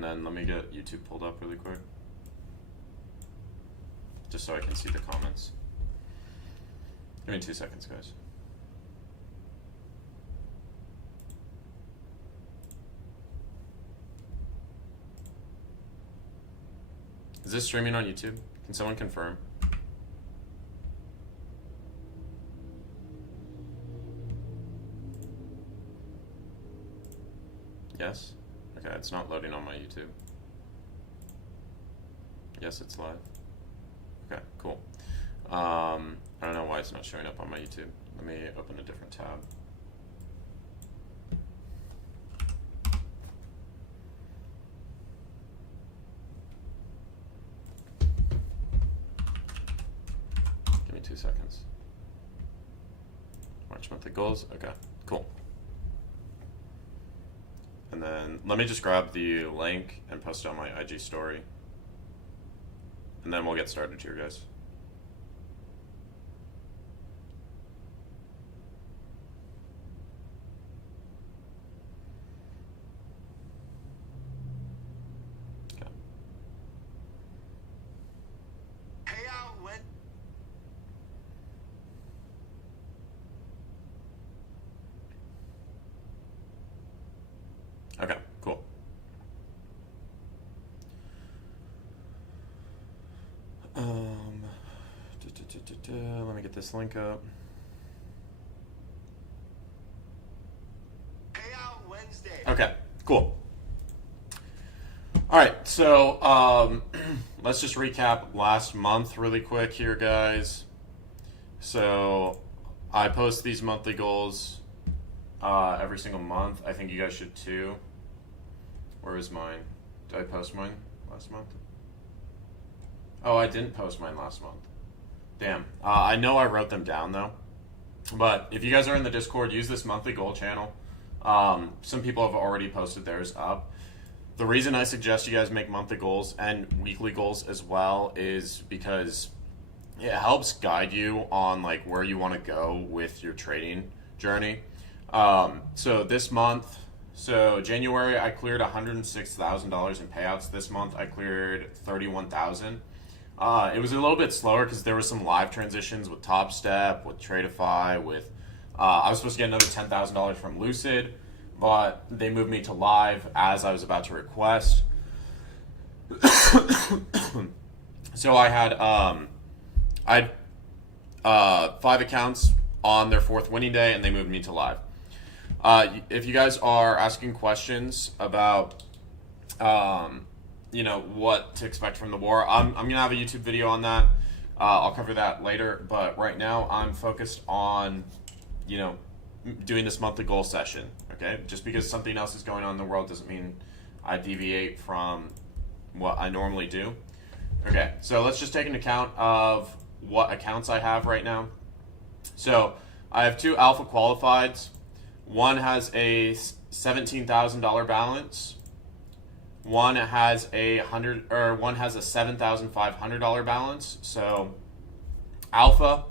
and then let me get YouTube pulled up really quick, just so I can see the comments. Give me 2 seconds, guys. Is this streaming on YouTube? Can someone confirm? Yes? Okay, it's not loading on my YouTube. Yes, it's live. Okay, cool. I don't know why it's not showing up on my YouTube. Let me open a different tab. Give me 2 seconds. March monthly goals. Okay, cool. And then let me just grab the link and post it on my IG story. And then we'll get started here, guys. Okay. Payout went. Okay, cool. Let me get this link up. Payout Wednesday. Okay, cool. All right, so let's just recap last month really quick here, guys. So I post these monthly goals every single month. I think you guys should too. Where is mine? Did I post mine last month? Oh, I didn't post mine last month. Damn. I know I wrote them down though. But if you guys are in the Discord, use this monthly goal channel. Some people have already posted theirs up. The reason I suggest you guys make monthly goals and weekly goals as well is because it helps guide you on like where you want to go with your trading journey. So this month, so January, I cleared $106,000 in payouts. This month, I cleared $31,000. It was a little bit slower because there were some live transitions with Top Step, with Tradeify, with I was supposed to get another $10,000 from Lucid, but they moved me to live as I was about to request. So I had 5 accounts on their 4th winning day, and they moved me to live. If you guys are asking questions about what to expect from the war, I'm gonna have a YouTube video on that. I'll cover that later, but right now I'm focused on doing this monthly goal session. Okay, just because something else is going on in the world doesn't mean I deviate from what I normally do. Okay, so let's just take an account of what accounts I have right now. So I have 2 alpha qualifieds. One has a $17,000 balance. One has a $7,500 balance. So alpha,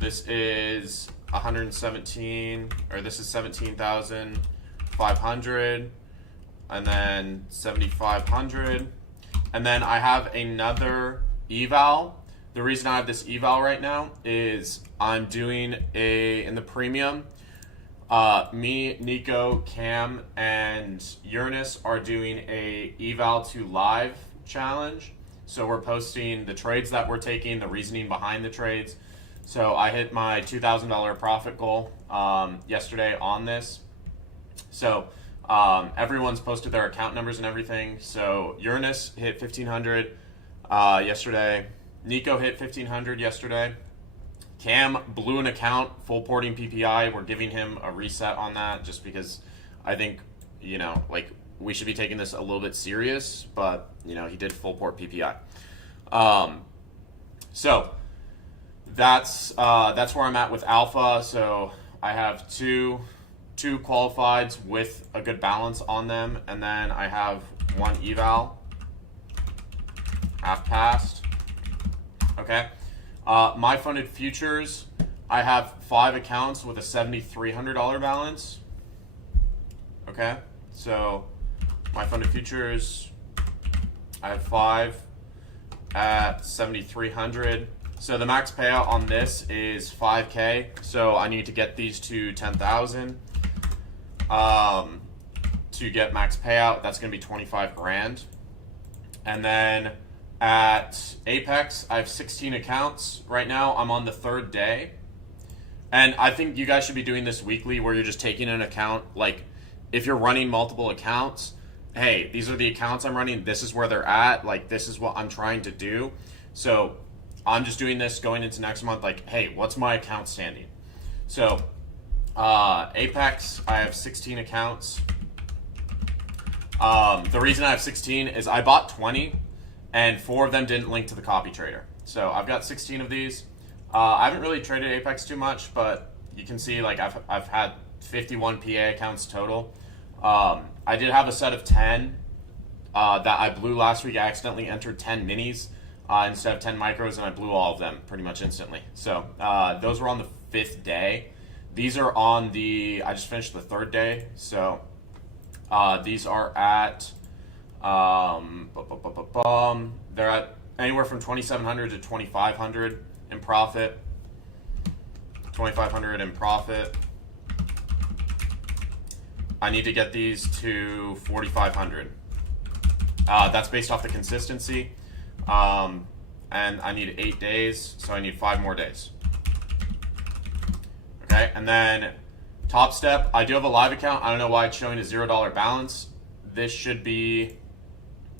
this is 117, or this is 17,500, and then 7,500, and then I have another eval. The reason I have this eval right now is I'm doing in the premium. Me, Nico, Cam, and Uranus are doing a eval to live challenge. So we're posting the trades that we're taking, the reasoning behind the trades. So I hit my $2,000 profit goal yesterday on this. So everyone's posted their account numbers and everything. So Uranus hit 1,500 yesterday. Nico hit 1,500 yesterday. Cam blew an account, full porting PPI. We're giving him a reset on that just because I think, we should be taking this a little bit serious, but, he did full port PPI. So that's where I'm at with alpha. So I have two qualifieds with a good balance on them, and then I have 1 eval, half passed. Okay. My funded futures, I have 5 accounts with a $7,300 balance. Okay. So my funded futures, I have 5 at 7,300. So the max payout on this is 5K. So I need to get these to 10,000 to get max payout. That's going to be 25 grand. And then at Apex, I have 16 accounts right now. I'm on the 3rd day. And I think you guys should be doing this weekly, where you're just taking an account. Like, if you're running multiple accounts, hey, these are the accounts I'm running. This is where they're at. Like, this is what I'm trying to do. So I'm just doing this going into next month. Like, hey, what's my account standing? So Apex, I have 16 accounts. The reason I have 16 is I bought 20, and 4 of them didn't link to the copy trader. So I've got 16 of these. I haven't really traded Apex too much, but you can see, like, I've had 51 PA accounts total. I did have a set of 10 that I blew last week. I accidentally entered 10 minis instead of 10 micros, and I blew all of them pretty much instantly. So those were on the 5th day. These are on I just finished the 3rd day. So these are at, they're at anywhere from 2,700 to 2,500 in profit. 2,500 in profit. I need to get these to 4,500. That's based off the consistency. And I need 8 days, so I need 5 more days. Okay, and then Top Step, I do have a live account. I don't know why it's showing a $0 balance. This should be,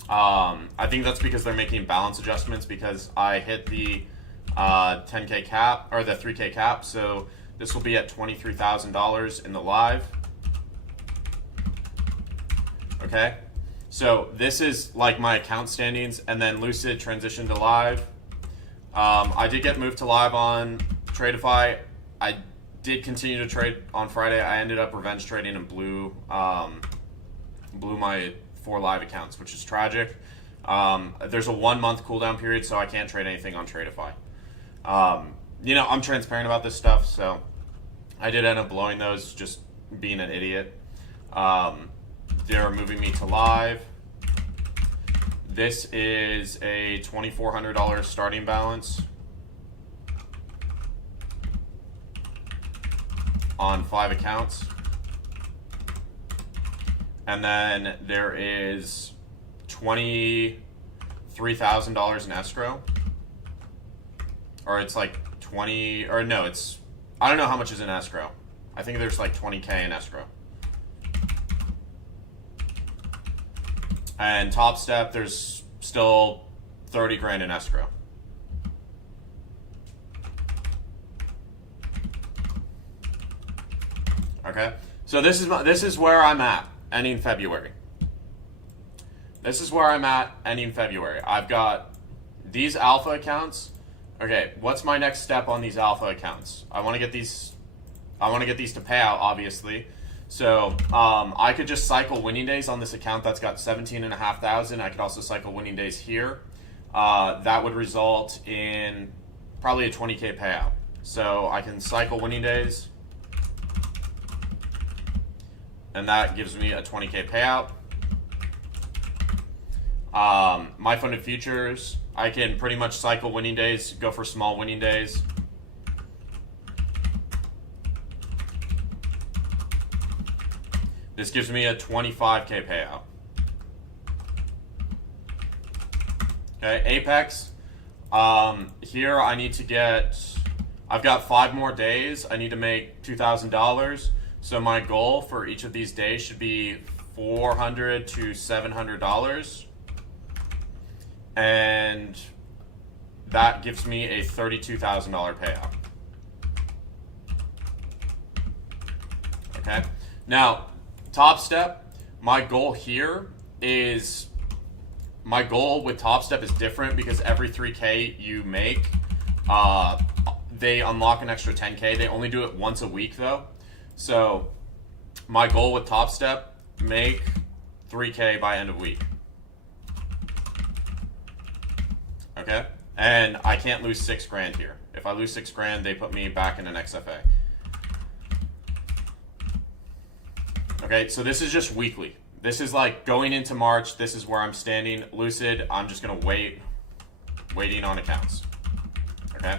I think that's because they're making balance adjustments, because I hit the 10K cap, or the 3K cap. So this will be at $23,000 in the live. Okay, so this is like my account standings, and then Lucid transitioned to live. I did get moved to live on Tradeify. I did continue to trade on Friday. I ended up revenge trading and blew my 4 live accounts, which is tragic. There's a 1-month cooldown period, so I can't trade anything on Tradeify. You know, I'm transparent about this stuff, so I did end up blowing those, just being an idiot. They're moving me to live. This is a $2,400 starting balance on 5 accounts. And then there is $23,000 in escrow. Or it's like 20, or no, it's, I don't know how much is in escrow. I think there's like 20K in escrow. And Top Step, there's still 30 grand in escrow. Okay, so this is where I'm at ending February. This is where I'm at ending February. I've got these alpha accounts. Okay, what's my next step on these alpha accounts? I want to get these to pay out, obviously. So I could just cycle winning days on this account that's got 17,500. I could also cycle winning days here. That would result in probably a 20K payout. So I can cycle winning days, and that gives me a 20K payout. My funded futures, I can pretty much cycle winning days, go for small winning days. This gives me a 25K payout. Okay, Apex. Here I need to get, I've got 5 more days. I need to make $2,000. So my goal for each of these days should be $400 to $700. And that gives me a $32,000 payout. Okay, now Top Step, my goal here is, my goal with Top Step is different because every 3K you make, they unlock an extra 10K. They only do it once a week though. So my goal with Top Step, make 3K by end of week. Okay, and I can't lose 6 grand here. If I lose 6 grand, they put me back in an XFA. Okay, so this is just weekly. this is like going into March. This is where I'm standing. Lucid, I'm just going to waiting on accounts. Okay.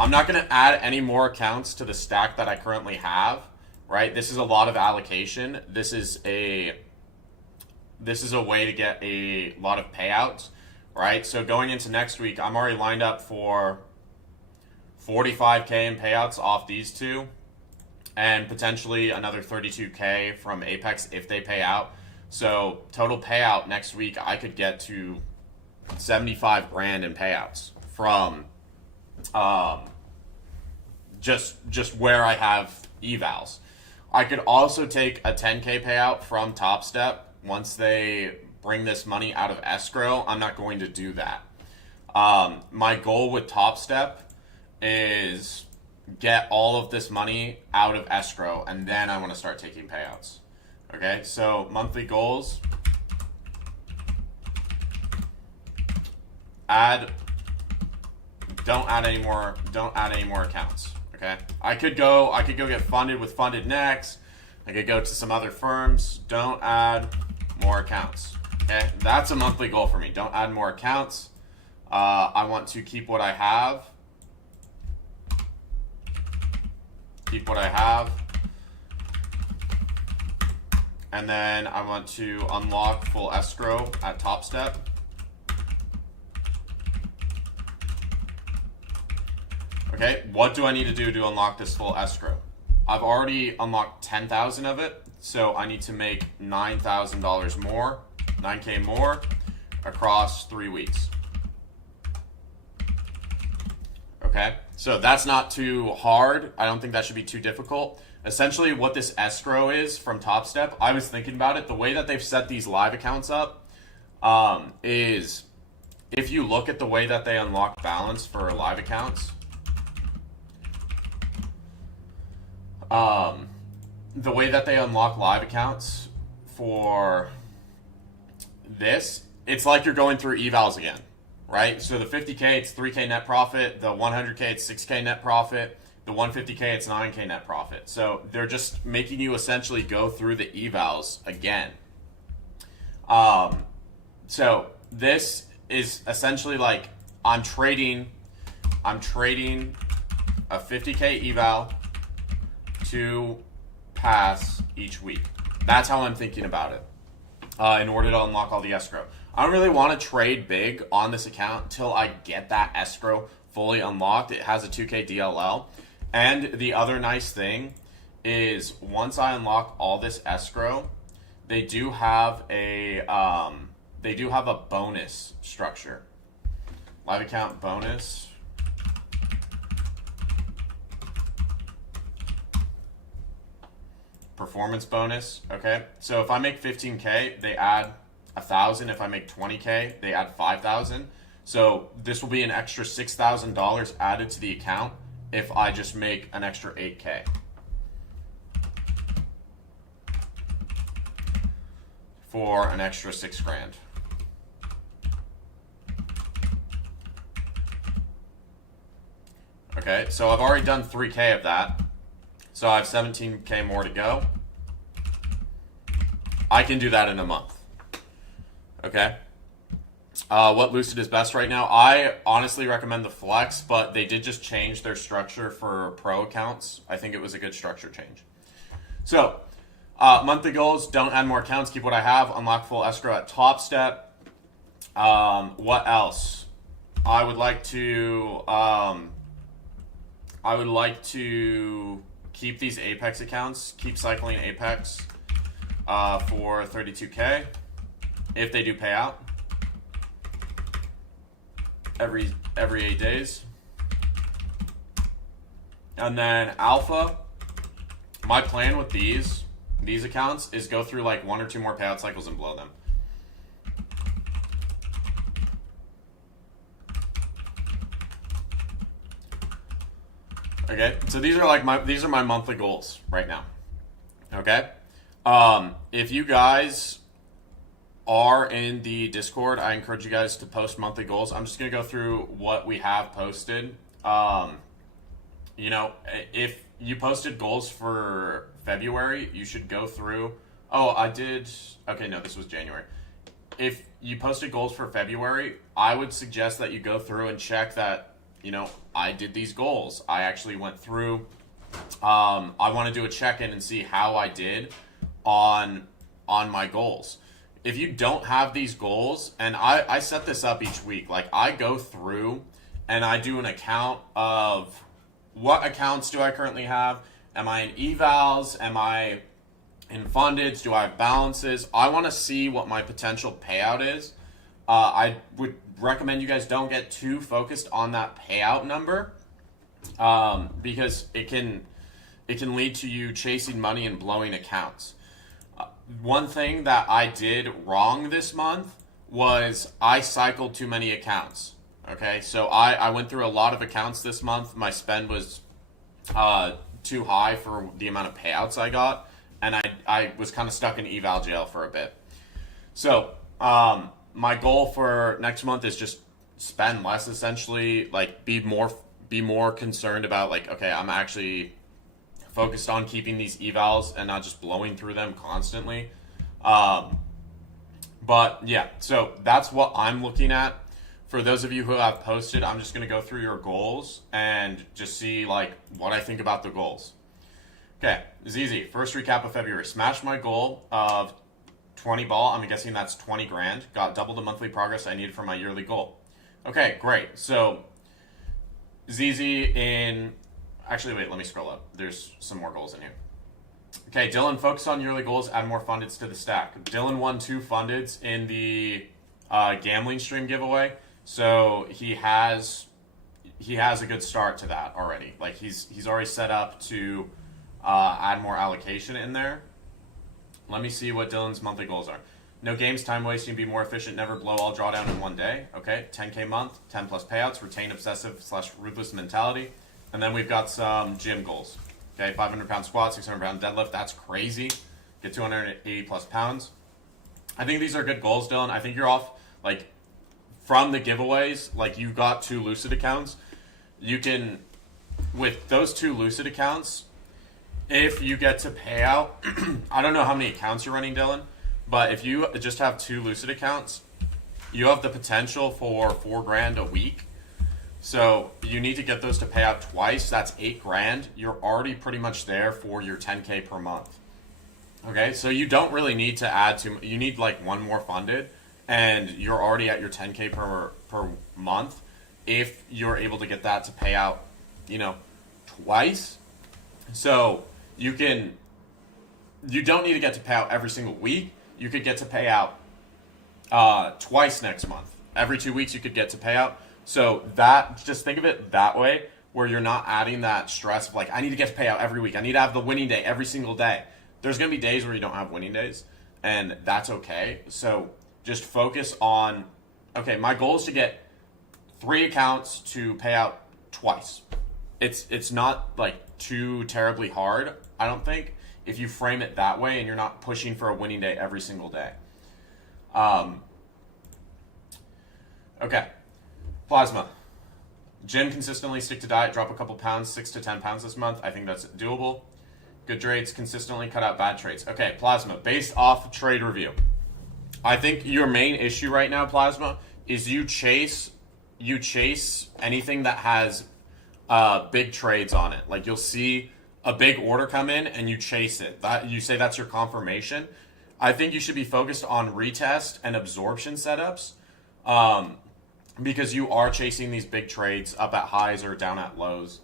I'm not going to add any more accounts to the stack that I currently have, right? This is a lot of allocation. This is a way to get a lot of payouts, right? So going into next week, I'm already lined up for 45K in payouts off these two, and potentially another 32K from Apex if they pay out. So total payout next week, I could get to 75 grand in payouts from just where I have evals. I could also take a 10K payout from Top Step once they bring this money out of escrow. I'm not going to do that. My goal with Top Step is get all of this money out of escrow, and then I want to start taking payouts. Okay, so monthly goals. Don't add any more accounts. Okay, I could go get funded with Funded Next. I could go to some other firms. Don't add more accounts. Okay, that's a monthly goal for me. Don't add more accounts. I want to keep what I have. Keep what I have. And then I want to unlock full escrow at Top Step. Okay, what do I need to do to unlock this full escrow? I've already unlocked 10,000 of it, so I need to make $9,000 more, 9K more, across 3 weeks. Okay, so that's not too hard. I don't think that should be too difficult. Essentially, what this escrow is from Top Step, I was thinking about it. The way that they've set these live accounts up is, if you look at the way that they unlock balance for live accounts, the way that they unlock live accounts for this, it's like you're going through evals again, right? So the 50K, it's 3K net profit. The 100K, it's 6K net profit. The 150K, it's 9K net profit. So they're just making you essentially go through the evals again. So this is essentially like I'm trading a 50K eval to pass each week. That's how I'm thinking about it in order to unlock all the escrow. I don't really want to trade big on this account until I get that escrow fully unlocked. It has a 2K DLL. And the other nice thing is once I unlock all this escrow, they do have a bonus structure. Live account bonus. Performance bonus. Okay, so if I make 15K, they add 1,000. If I make 20K, they add 5,000. So this will be an extra $6,000 added to the account if I just make an extra 8K. For an extra 6 grand. Okay, so I've already done 3K of that. So I have 17K more to go. I can do that in a month. Okay. What Lucid is best right now? I honestly recommend the Flex, but they did just change their structure for pro accounts. I think it was a good structure change. So, monthly goals, don't add more accounts, keep what I have, unlock full escrow at Top Step. What else? I would like to keep these Apex accounts, keep cycling Apex for 32K if they do pay out every 8 days. And then Alpha, my plan with these accounts is go through like 1 or 2 more payout cycles and blow them. Okay, so these are my monthly goals right now. Okay, if you guys are in the Discord, I encourage you guys to post monthly goals. I'm just gonna go through what we have posted. You know, if you posted goals for February, you should go through Oh, I did. Okay, no, this was January. If you posted goals for February, I would suggest that you go through and check that, I did these goals. I actually went through. I want to do a check-in and see how I did on my goals. If you don't have these goals, and I set this up each week, like I go through and I do an account of what accounts do I currently have? Am I in evals? Am I in fundeds? Do I have balances? I want to see what my potential payout is. I would recommend you guys don't get too focused on that payout number, because it can lead to you chasing money and blowing accounts. One thing that I did wrong this month was I cycled too many accounts. Okay, so I went through a lot of accounts this month. My spend was too high for the amount of payouts I got, and I was kind of stuck in eval jail for a bit. So my goal for next month is just spend less, essentially, like be more concerned about, like, okay, I'm actually focused on keeping these evals and not just blowing through them constantly. But yeah, so that's what I'm looking at. For those of you who have posted, I'm just going to go through your goals and just see like what I think about the goals. Okay, ZZ, first recap of February. Smashed my goal of 20 ball. I'm guessing that's 20 grand. Got double the monthly progress I needed for my yearly goal. Okay, great. So ZZ in... Actually, wait, let me scroll up. There's some more goals in here. Okay, Dylan, focus on yearly goals, add more fundeds to the stack. Dylan won 2 fundeds in the gambling stream giveaway, so he has a good start to that already. Like he's already set up to add more allocation in there. Let me see what Dylan's monthly goals are. No games, time wasting, be more efficient, never blow all drawdown in one day. Okay, 10K month, 10 plus payouts, retain obsessive/ruthless mentality. And then we've got some gym goals. Okay, 500 pound squat, 600 pound deadlift. That's crazy. Get 280 plus pounds. I think these are good goals, Dylan. I think you're off, like, from the giveaways. Like, you got 2 Lucid accounts. You can, with those 2 Lucid accounts, if you get to pay out, I don't know how many accounts you're running, Dylan, but if you just have 2 Lucid accounts, you have the potential for 4 grand a week. So you need to get those to pay out twice. That's 8 grand. You're already pretty much there for your 10K per month. Okay, so you don't really need to add to. You need like 1 more funded, and you're already at your 10K per month. If you're able to get that to pay out, twice. So you don't need to get to pay out every single week. You could get to pay out twice next month. Every 2 weeks you could get to pay out. So just think of it that way, where you're not adding that stress of like, I need to get to pay out every week. I need to have the winning day every single day. There's going to be days where you don't have winning days, and that's okay. So just focus on, okay, my goal is to get 3 accounts to pay out twice. It's not like too terribly hard, I don't think, if you frame it that way and you're not pushing for a winning day every single day. Okay. Plasma. Gym consistently, stick to diet, drop a couple pounds, 6 to 10 pounds this month. I think that's doable. Good trades, consistently cut out bad trades. Okay, Plasma, based off trade review. I think your main issue right now, Plasma, is you chase anything that has big trades on it. Like you'll see a big order come in and you chase it. You say that's your confirmation. I think you should be focused on retest and absorption setups. Because you are chasing these big trades up at highs or down at lows.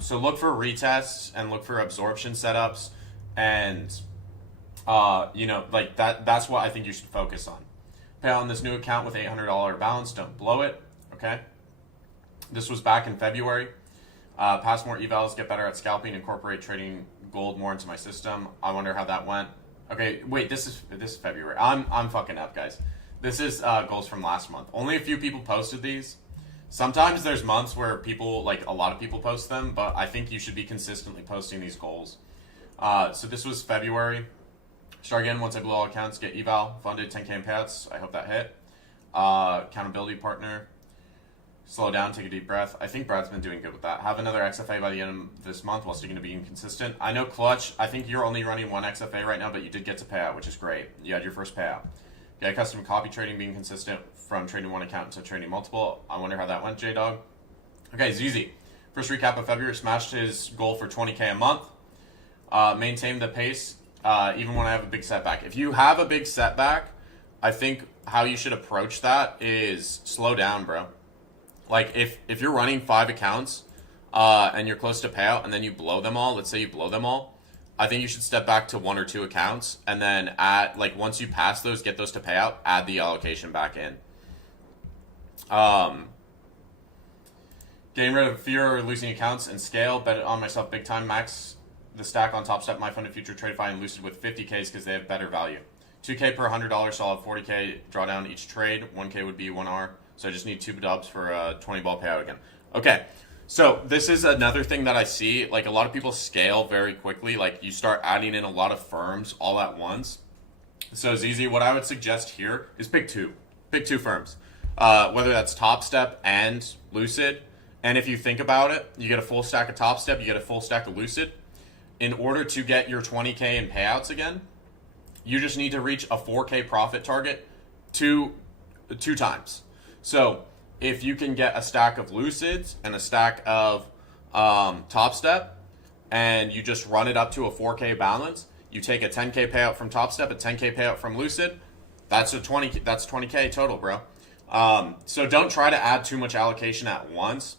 So look for retests and look for absorption setups, and like that's what I think you should focus on. Pay on this new account with $800 balance, don't blow it. Okay, this was back in February. Pass more evals, get better at scalping, incorporate trading gold more into my system. I wonder how that went. Okay, wait, this is February. I'm fucking up, guys. This is goals from last month. Only a few people posted these. Sometimes there's months where a lot of people post them, but I think you should be consistently posting these goals. So this was February. Start again once I blow all accounts, get eval, funded, 10K in payouts. I hope that hit. Accountability partner. Slow down, take a deep breath. I think Brad's been doing good with that. Have another XFA by the end of this month while sticking to being consistent. I know Clutch, I think you're only running one XFA right now, but you did get to payout, which is great. You had your first payout. Okay, custom copy trading, being consistent from trading one account to trading multiple. I wonder how that went, J-Dog. Okay, ZZ. First recap of February, smashed his goal for 20K a month. Maintained the pace, even when I have a big setback. If you have a big setback, I think how you should approach that is slow down, bro. Like, if you're running 5 accounts and you're close to payout and then you blow them all, let's say you blow them all, I think you should step back to 1 or 2 accounts and then add, like, once you pass those, get those to payout, add the allocation back in. Getting rid of fear of losing accounts and scale, bet on myself big time, max the stack on Top Step, my funded future, Tradeify, and Lucid with 50Ks because they have better value. 2K per $100, so I'll have 40K drawdown each trade. 1K would be 1R. So I just need 2 dubs for a 20 ball payout again. Okay, so this is another thing that I see. Like, a lot of people scale very quickly. Like, you start adding in a lot of firms all at once. So ZZ, what I would suggest here is pick 2. Pick 2 firms. Whether that's Top Step and Lucid. And if you think about it, you get a full stack of Top Step, you get a full stack of Lucid. In order to get your 20K in payouts again, you just need to reach a 4K profit target two times. So if you can get a stack of Lucids and a stack of Top Step, and you just run it up to a 4K balance, you take a 10K payout from Top Step, a 10K payout from Lucid, that's 20K total, bro. So don't try to add too much allocation at once.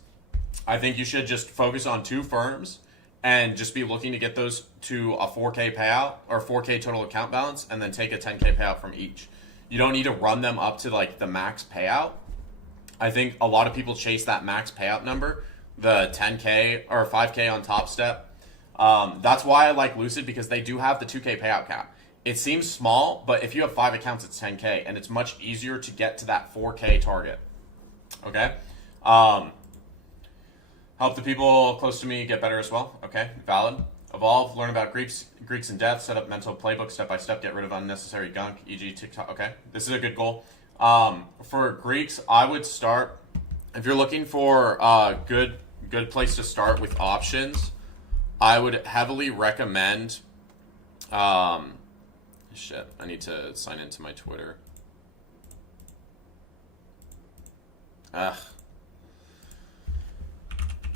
I think you should just focus on 2 firms and just be looking to get those to a 4K payout or 4K total account balance, and then take a 10K payout from each. You don't need to run them up to like the max payout. I think a lot of people chase that max payout number, the 10K or 5K on Top Step. That's why I like Lucid, because they do have the 2K payout cap. It seems small, but if you have 5 accounts, it's 10K, and it's much easier to get to that 4K target. Okay? Help the people close to me get better as well. Okay, valid. Evolve, learn about Greeks in depth, set up mental playbook step by step, get rid of unnecessary gunk, e.g. TikTok. Okay, this is a good goal. For Greeks, I would start, if you're looking for a good place to start with options, I would heavily recommend, shit, I need to sign into my Twitter.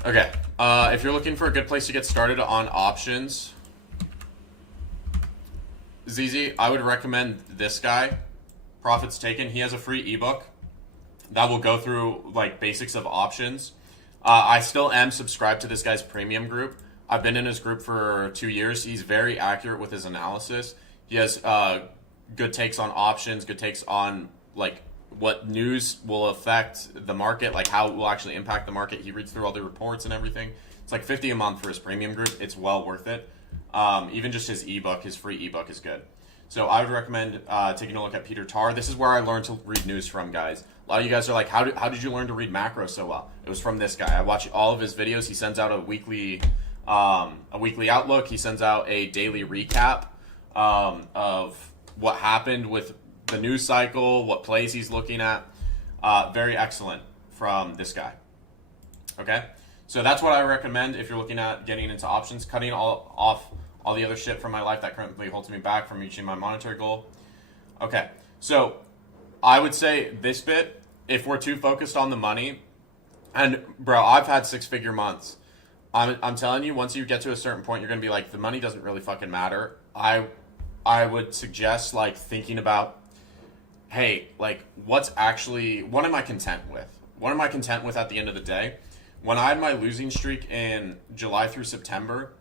Okay, if you're looking for a good place to get started on options, ZZ, I would recommend this guy, Profits Taken. He has a free ebook that will go through like basics of options. I still am subscribed to this guy's premium group. I've been in his group for 2 years. He's very accurate with his analysis. He has good takes on options, good takes on like what news will affect the market, like how it will actually impact the market. He reads through all the reports and everything. It's like $50 a month for his premium group. It's well worth it. Even just his ebook, his free ebook is good. So I would recommend taking a look at Peter Tarr. This is where I learned to read news from, guys. A lot of you guys are like, how did you learn to read macro so well? It was from this guy. I watch all of his videos. He sends out a weekly outlook. He sends out a daily recap of what happened with the news cycle, what plays he's looking at. Very excellent from this guy. Okay, so that's what I recommend if you're looking at getting into options, cutting off all the other shit from my life that currently holds me back from reaching my monetary goal. Okay, so I would say this bit, if we're too focused on the money, and bro, I've had 6-figure months. I'm telling you, once you get to a certain point, you're gonna be like, the money doesn't really fucking matter. I would suggest like thinking about, hey, like what am I content with? What am I content with at the end of the day? When I had my losing streak in July through September,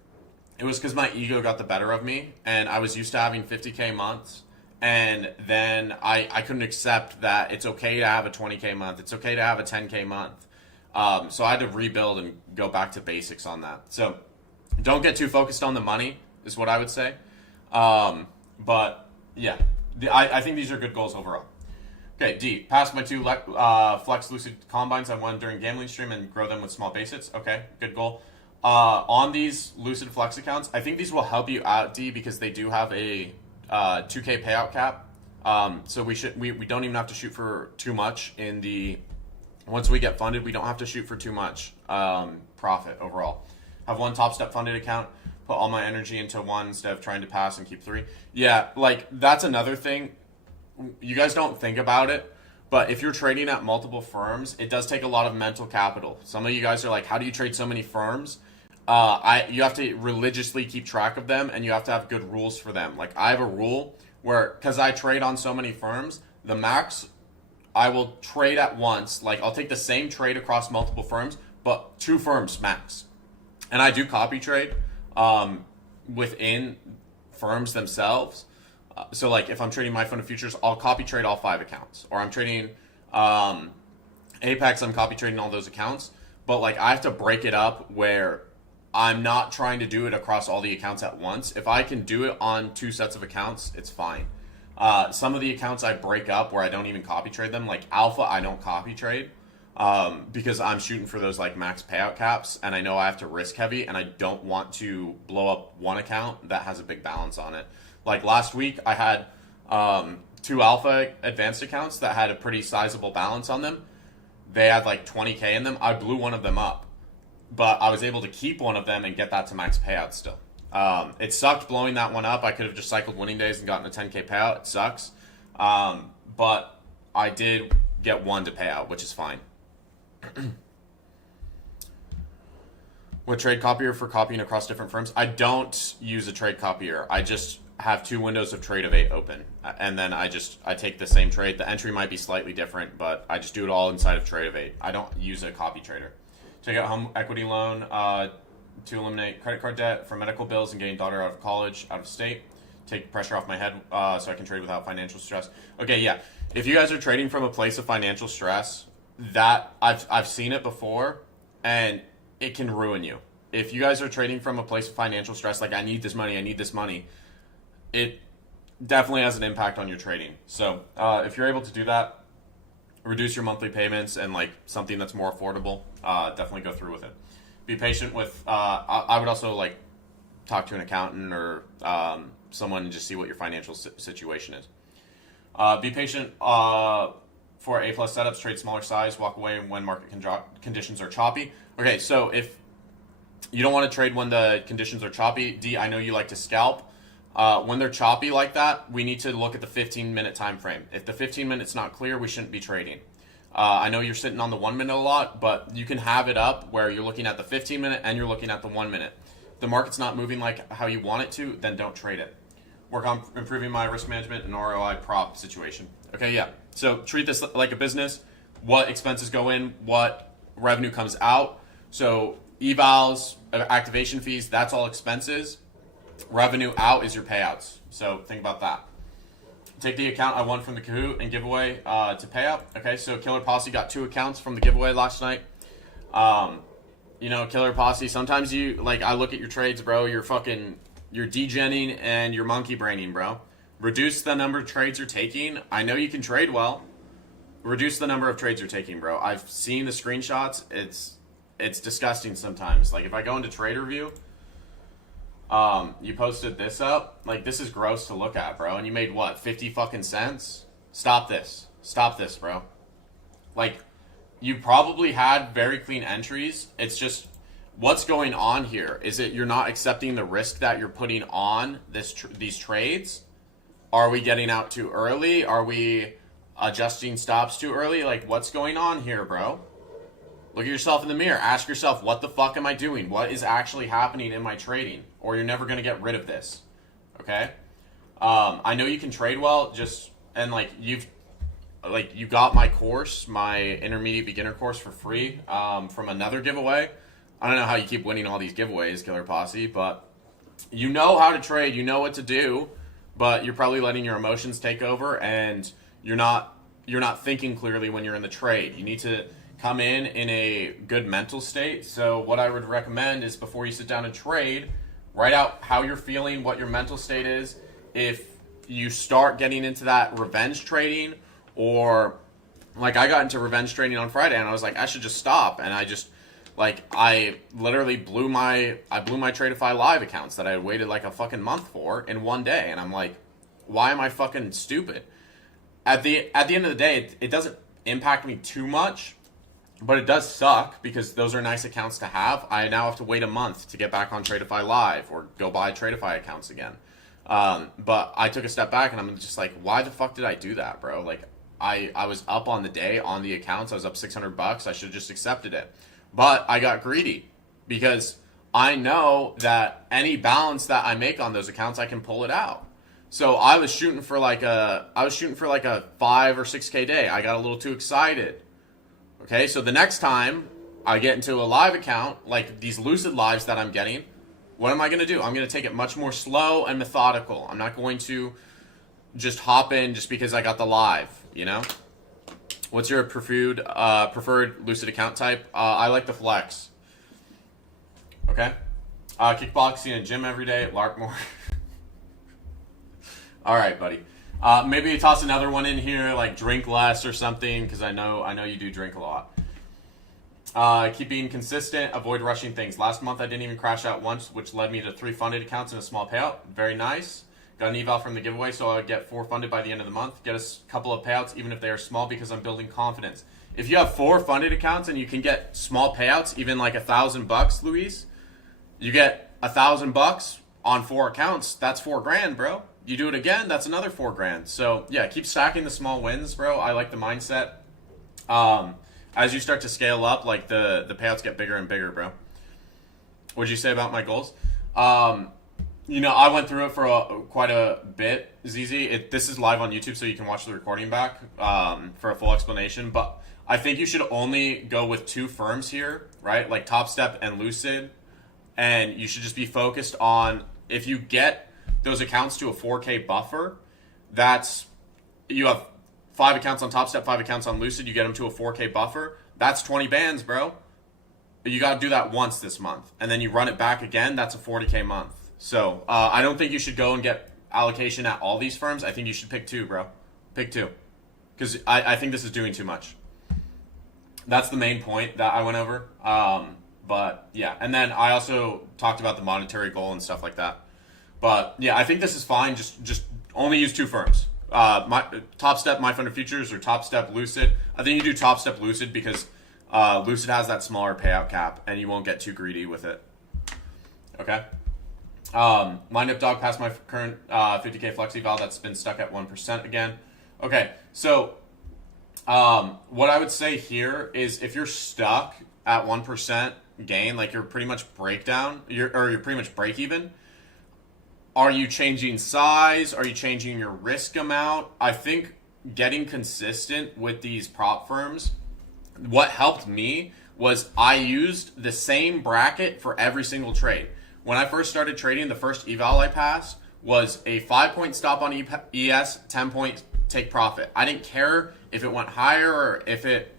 it was because my ego got the better of me, and I was used to having 50K months, and then I couldn't accept that it's okay to have a 20K month, it's okay to have a 10K month. So I had to rebuild and go back to basics on that. So don't get too focused on the money is what I would say. But yeah, I think these are good goals overall. Okay, D, pass my 2 Flex Lucid Combines I won during gambling stream and grow them with small bases. Okay, good goal. On these Lucid Flex accounts, I think these will help you out, D, because they do have a 2K payout cap. So we don't even have to shoot for too much in the Once we get funded, we don't have to shoot for too much profit overall. Have one top step funded account, put all my energy into one instead of trying to pass and keep 3. Yeah, like that's another thing. You guys don't think about it, but if you're trading at multiple firms, it does take a lot of mental capital. Some of you guys are like, how do you trade so many firms? You have to religiously keep track of them, and you have to have good rules for them. Like I have a rule where, because I trade on so many firms, the max I will trade at once. Like I'll take the same trade across multiple firms, but 2 firms max. And I do copy trade within firms themselves. So like if I'm trading my fund of futures, I'll copy trade all 5 accounts. Or I'm trading Apex, I'm copy trading all those accounts. But like I have to break it up where I'm not trying to do it across all the accounts at once. If I can do it on 2 sets of accounts, it's fine. Some of the accounts I break up where I don't even copy trade them. Like Alpha, I don't copy trade because I'm shooting for those like max payout caps, and I know I have to risk heavy, and I don't want to blow up one account that has a big balance on it. Like last week, I had 2 Alpha advanced accounts that had a pretty sizable balance on them. They had like 20K in them. I blew one of them up, but I was able to keep one of them and get that to max payout still. It sucked blowing that one up. I could have just cycled winning days and gotten a 10K payout. It sucks. But I did get one to pay out, which is fine. What trade copier for copying across different firms? I don't use a trade copier. I just have 2 windows of trade of 8 open. And then I take the same trade. The entry might be slightly different, but I just do it all inside of trade of 8. I don't use a copy trader. Take out home equity loan, to eliminate credit card debt for medical bills and getting daughter out of college, out of state. Take pressure off my head so I can trade without financial stress. Okay, yeah. If you guys are trading from a place of financial stress, that I've seen it before, and it can ruin you. If you guys are trading from a place of financial stress, like I need this money, it definitely has an impact on your trading. So if you're able to do that, reduce your monthly payments and like something that's more affordable, definitely go through with it. Be patient with, I would also like talk to an accountant or someone and just see what your financial situation is. Be patient for A+ setups, trade smaller size, walk away when market conditions are choppy. Okay, so if you don't want to trade when the conditions are choppy, D, I know you like to scalp. When they're choppy like that, we need to look at the 15-minute time frame. If the 15 minutes not clear, we shouldn't be trading. I know you're sitting on the 1 minute a lot, but you can have it up where you're looking at the 15-minute and you're looking at the 1 minute. If the market's not moving like how you want it to, then don't trade it. Work on improving my risk management and ROI prop situation. Okay, yeah. So treat this like a business. What expenses go in, what revenue comes out. So evals, activation fees, that's all expenses. Revenue out is your payouts. So think about that. Take the account I won from the Kahoot and giveaway to payout. Okay, so Killer Posse got 2 accounts from the giveaway last night. Killer Posse, sometimes you, like, I look at your trades, bro, you're degenning and you're monkey braining, bro. Reduce the number of trades you're taking. I know you can trade well. Reduce the number of trades you're taking, bro. I've seen the screenshots. It's disgusting sometimes. Like, if I go into Trader View, you posted this up. Like, this is gross to look at, bro. And you made, what, 50 fucking cents? Stop this. Stop this, bro. Like, you probably had very clean entries. It's just, what's going on here? Is it you're not accepting the risk that you're putting on these trades? Are we getting out too early? Are we adjusting stops too early? Like, what's going on here, bro? Look at yourself in the mirror. Ask yourself, what the fuck am I doing? What is actually happening in my trading? Or you're never going to get rid of this. Okay? I know you can trade well, you got my course, my intermediate beginner course for free from another giveaway. I don't know how you keep winning all these giveaways, Killer Posse, but you know how to trade, you know what to do, but you're probably letting your emotions take over, and you're not thinking clearly when you're in the trade. You need to come in a good mental state. So what I would recommend is before you sit down and trade, write out how you're feeling, what your mental state is. If you start getting into that revenge trading, or like I got into revenge trading on Friday and I was like, I should just stop. And I literally blew my Tradeify live accounts that I had waited like a fucking month for in one day. And I'm like, why am I fucking stupid? At the end of the day, it doesn't impact me too much. But it does suck because those are nice accounts to have. I now have to wait a month to get back on Tradeify Live or go buy Tradeify accounts again. But I took a step back and I'm just like, why the fuck did I do that, bro? Like, I was up on the day on the accounts. I was up $600. I should have just accepted it. But I got greedy because I know that any balance that I make on those accounts, I can pull it out. So I was shooting for like a 5 or 6K day. I got a little too excited. Okay, so the next time I get into a live account, like these Lucid lives that I'm getting, what am I going to do? I'm going to take it much more slow and methodical. I'm not going to just hop in just because I got the live, you know? What's your preferred Lucid account type? I like the flex. Okay? Kickboxing and gym every day, Lark more. All right, buddy. Maybe toss another one in here, like drink less or something, because I know you do drink a lot. Keep being consistent. Avoid rushing things. Last month I didn't even crash out once, which led me to 3 funded accounts and a small payout. Very nice. Got an eval from the giveaway, so I'll get 4 funded by the end of the month. Get a couple of payouts, even if they are small, because I'm building confidence. If you have 4 funded accounts and you can get small payouts, even like $1,000, Luis, you get $1,000 on 4 accounts. That's $4,000, bro. You do it again, that's another $4,000. So yeah, keep stacking the small wins, bro. I like the mindset. As you start to scale up, like the payouts get bigger and bigger, bro. What'd you say about my goals? I went through it for quite a bit, ZZ. This is live on YouTube, so you can watch the recording back for a full explanation. But I think you should only go with 2 firms here, right? Like Top Step and Lucid. And you should just be focused on, if you get those accounts to a 4K buffer, you have 5 accounts on Top Step, 5 accounts on Lucid, you get them to a 4K buffer, that's 20 bands, bro. You got to do that once this month. And then you run it back again, that's a 40K month. So I don't think you should go and get allocation at all these firms. I think you should pick 2, bro. Pick 2. Because I think this is doing too much. That's the main point that I went over. But yeah, and then I also talked about the monetary goal and stuff like that. But yeah, I think this is fine. Just only use 2 firms. My Top Step, My Funded Futures, or Top Step Lucid. I think you do Top Step Lucid because Lucid has that smaller payout cap, and you won't get too greedy with it. Okay. Lined Up Dog passed my current 50K flexi val that's been stuck at 1% again. Okay, so what I would say here is if you're stuck at 1% gain, like you're pretty much you're pretty much break even. Are you changing size? Are you changing your risk amount? I think getting consistent with these prop firms, what helped me was I used the same bracket for every single trade. When I first started trading, the first eval I passed was a 5-point stop on ES, 10-point take profit. I didn't care if it went higher or if it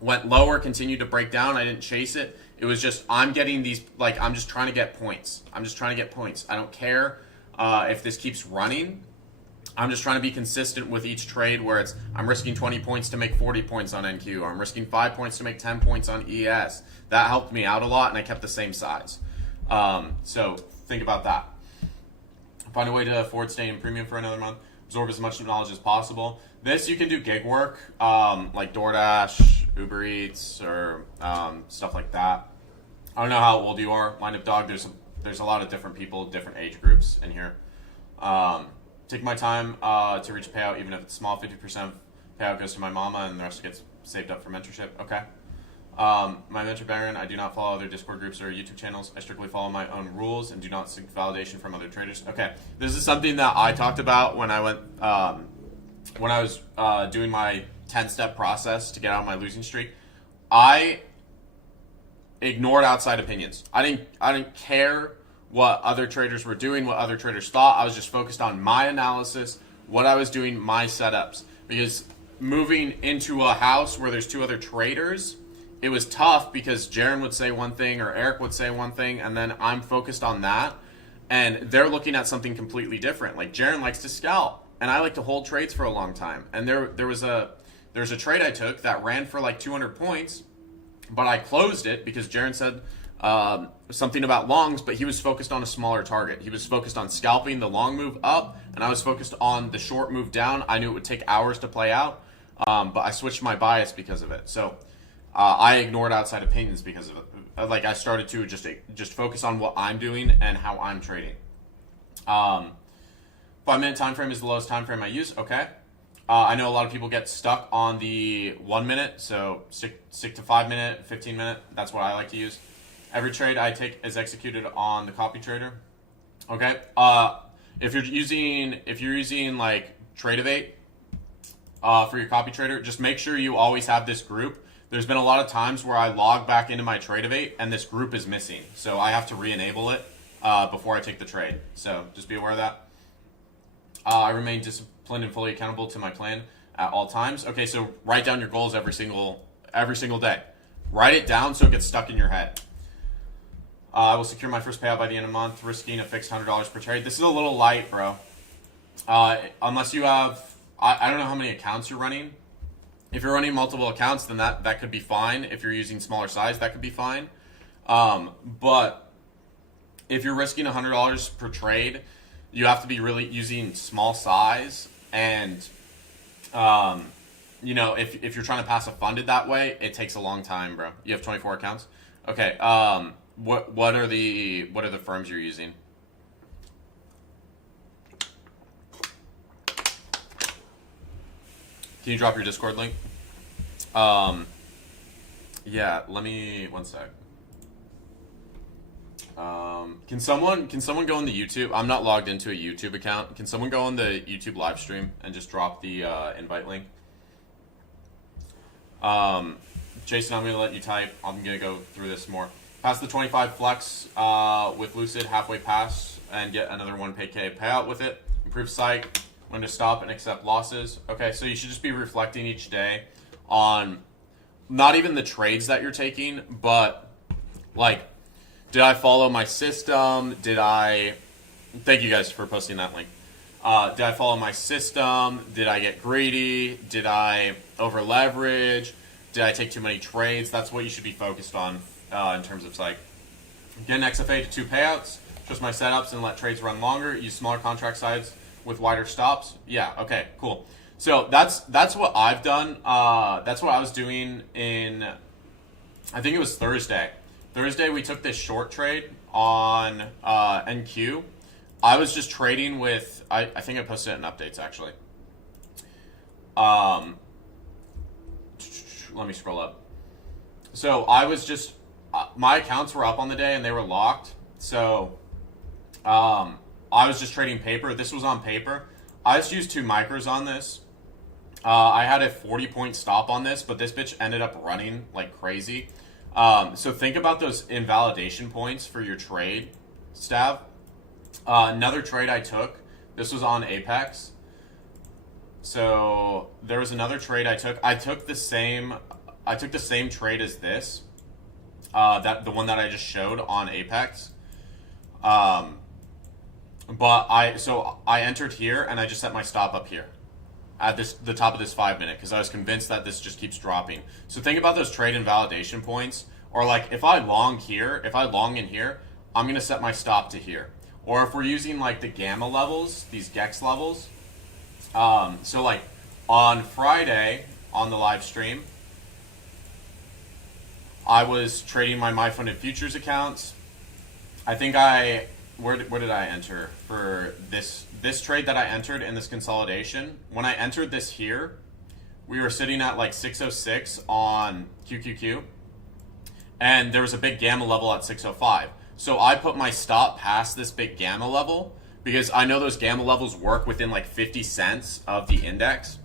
went lower, continued to break down. I didn't chase it. It was just, I'm getting these, like, I'm just trying to get points. I don't care if this keeps running. I'm just trying to be consistent with each trade where I'm risking 20 points to make 40 points on NQ, or I'm risking 5 points to make 10 points on ES. That helped me out a lot, and I kept the same size. So think about that. Find a way to afford staying in premium for another month. Absorb as much knowledge as possible. This, you can do gig work, like DoorDash, Uber Eats, or stuff like that. I don't know how old you are. Lined Up Dog, there's a lot of different people, different age groups in here. Take my time to reach a payout, even if it's small. 50% payout goes to my mama, and the rest gets saved up for mentorship. Okay. My mentor Baron, I do not follow other Discord groups or YouTube channels. I strictly follow my own rules and do not seek validation from other traders. Okay, this is something that I talked about when I went when I was doing my 10-step process to get out of my losing streak. I ignored outside opinions. I didn't care what other traders were doing, what other traders thought. I was just focused on my analysis, what I was doing, my setups. Because moving into a house where there's 2 other traders, it was tough because Jaron would say one thing or Eric would say one thing, and then I'm focused on that, and they're looking at something completely different. Like Jaron likes to scalp, and I like to hold trades for a long time. And there was a trade I took that ran for like 200 points, but I closed it because Jaron said something about longs, but he was focused on a smaller target. He was focused on scalping the long move up, and I was focused on the short move down. I knew it would take hours to play out, but I switched my bias because of it. So I ignored outside opinions because of it. Like I started to just focus on what I'm doing and how I'm trading. 5-minute time frame is the lowest time frame I use. Okay. I know a lot of people get stuck on the 1 minute, so stick to 5 minute, 15 minute. That's what I like to use. Every trade I take is executed on the copy trader. Okay. If you're using like Trade-Evate for your copy trader, just make sure you always have this group. There's been a lot of times where I log back into my Trade-Evate and this group is missing, so I have to re-enable it before I take the trade. So just be aware of that. I remain disciplined and fully accountable to my plan at all times. Okay, so write down your goals every single day. Write it down so it gets stuck in your head. I will secure my first payout by the end of the month, risking a fixed $100 per trade. This is a little light, bro. Unless you have, I don't know how many accounts you're running. If you're running multiple accounts, then that could be fine. If you're using smaller size, that could be fine. But if you're risking $100 per trade, you have to be really using small size. And, if you're trying to pass a funded that way, it takes a long time, bro. You have 24 accounts? Okay. What are the firms you're using? Can you drop your Discord link? Yeah, let me, one sec. Can someone go on the YouTube? I'm not logged into a YouTube account. Can someone go on the YouTube live stream and just drop the invite link? Jason, I'm going to let you type. I'm going to go through this more. Pass the 25 flex with Lucid halfway pass and get another 1K payout with it. Improve psych. When to stop and accept losses. Okay, so you should just be reflecting each day on not even the trades that you're taking, but like, did I follow my system? Thank you guys for posting that link. Did I follow my system? Did I get greedy? Did I over leverage? Did I take too many trades? That's what you should be focused on in terms of psych. Get an XFA to 2 payouts. Trust my setups and let trades run longer. Use smaller contract size with wider stops. Yeah, okay, cool. So that's what I've done. That's what I was doing in, I think it was Thursday. Thursday we took this short trade on NQ. I was just trading with, I think I posted it in updates actually. Let me scroll up. So I was just, my accounts were up on the day and they were locked. So I was just trading paper. This was on paper. I just used 2 micros on this. I had a 40-point stop on this, but this bitch ended up running like crazy. So think about those invalidation points for your trade, Stav. Another trade I took, this was on Apex. So there was another trade I took. I took the same trade as this. The one that I just showed on Apex. But I entered here and I just set my stop up here at the top of this 5 minute because I was convinced that this just keeps dropping. So think about those trade invalidation points, or like if I long in here, I'm gonna set my stop to here. Or if we're using like the gamma levels, these Gex levels. So like on Friday on the live stream, I was trading my MyFunded Futures accounts. I think where did I enter for this trade that I entered in this consolidation? When I entered this here, we were sitting at like 606 on QQQ, and there was a big gamma level at 605. So I put my stop past this big gamma level because I know those gamma levels work within like 50 cents of the index.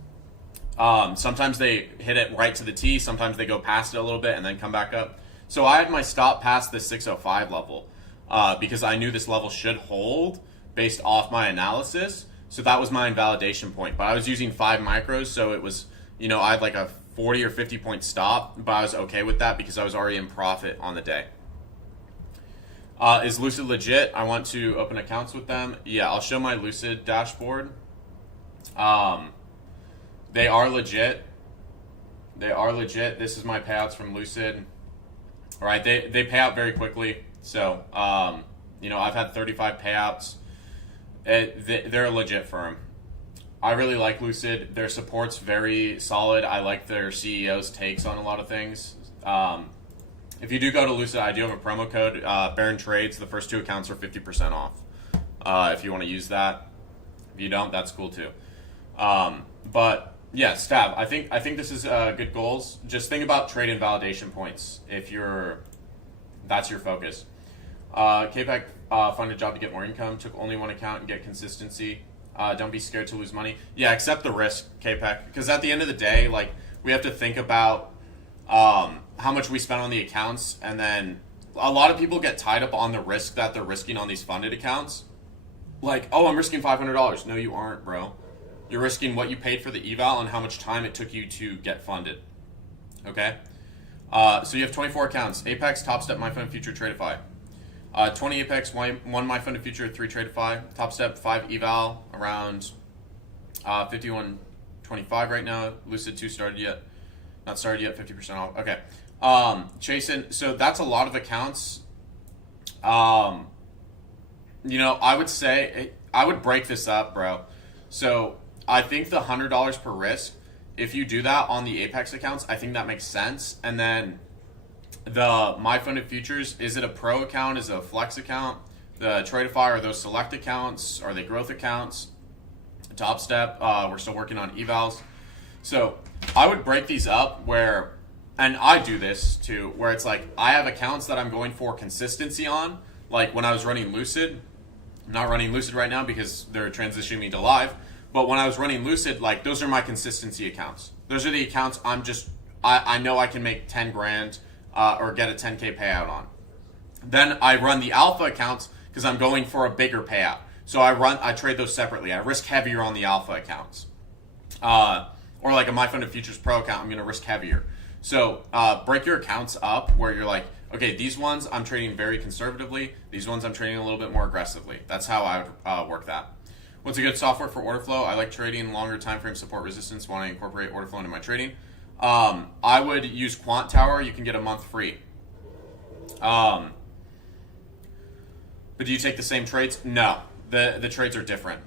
Sometimes they hit it right to the T, sometimes they go past it a little bit and then come back up. So I had my stop past the 605 level. Because I knew this level should hold based off my analysis. So that was my invalidation point. But I was using 5 micros, so it was, I had like a 40 or 50 point stop, but I was okay with that because I was already in profit on the day. Is Lucid legit? I want to open accounts with them. Yeah, I'll show my Lucid dashboard. They are legit. This is my payouts from Lucid. All right, they pay out very quickly. So, I've had 35 payouts. They're a legit firm. I really like Lucid. Their support's very solid. I like their CEO's takes on a lot of things. If you do go to Lucid, I do have a promo code, Baron Trades. The first 2 accounts are 50% off. If you want to use that. If you don't, that's cool too. But yeah, Stab. I think this is good goals. Just think about trade and validation points if that's your focus. KPEC found a job to get more income. Took only 1 account and get consistency. Don't be scared to lose money. Yeah, accept the risk, KPEC. Because at the end of the day, like, we have to think about how much we spend on the accounts, and then a lot of people get tied up on the risk that they're risking on these funded accounts. Like, oh, I'm risking $500. No, you aren't, bro. You're risking what you paid for the eval and how much time it took you to get funded. Okay? So you have 24 accounts. Apex, Top Step, MyFund, Future, Tradeify. 20 Apex, 1 MyFund, Future, 3 Tradeify. Top Step, 5 eval, around 51.25 right now. Lucid 2 started yet. Not started yet, 50% off. Okay. Chasen, so that's a lot of accounts. You know, I would say, I would break this up, bro. So I think the $100 per risk, if you do that on the Apex accounts, I think that makes sense. And then the My Funded Futures, is it a pro account? Is it a flex account? The Tradeify, are those select accounts? Are they growth accounts? Top Step, we're still working on evals. So I would break these up where, and I do this too, where it's like I have accounts that I'm going for consistency on. Like when I was running Lucid, I'm not running Lucid right now because they're transitioning me to live. But when I was running Lucid, like those are my consistency accounts. Those are the accounts I know I can make 10 grand or get a 10K payout on. Then I run the alpha accounts because I'm going for a bigger payout. So I trade those separately. I risk heavier on the alpha accounts. Or like a MyFunded Futures Pro account, I'm going to risk heavier. So break your accounts up where you're like, okay, these ones I'm trading very conservatively. These ones I'm trading a little bit more aggressively. That's how I would work that. What's a good software for order flow? I like trading longer time frame support resistance. Want to incorporate order flow into my trading? I would use Quant Tower. You can get a month free. But do you take the same trades? No. The trades are different.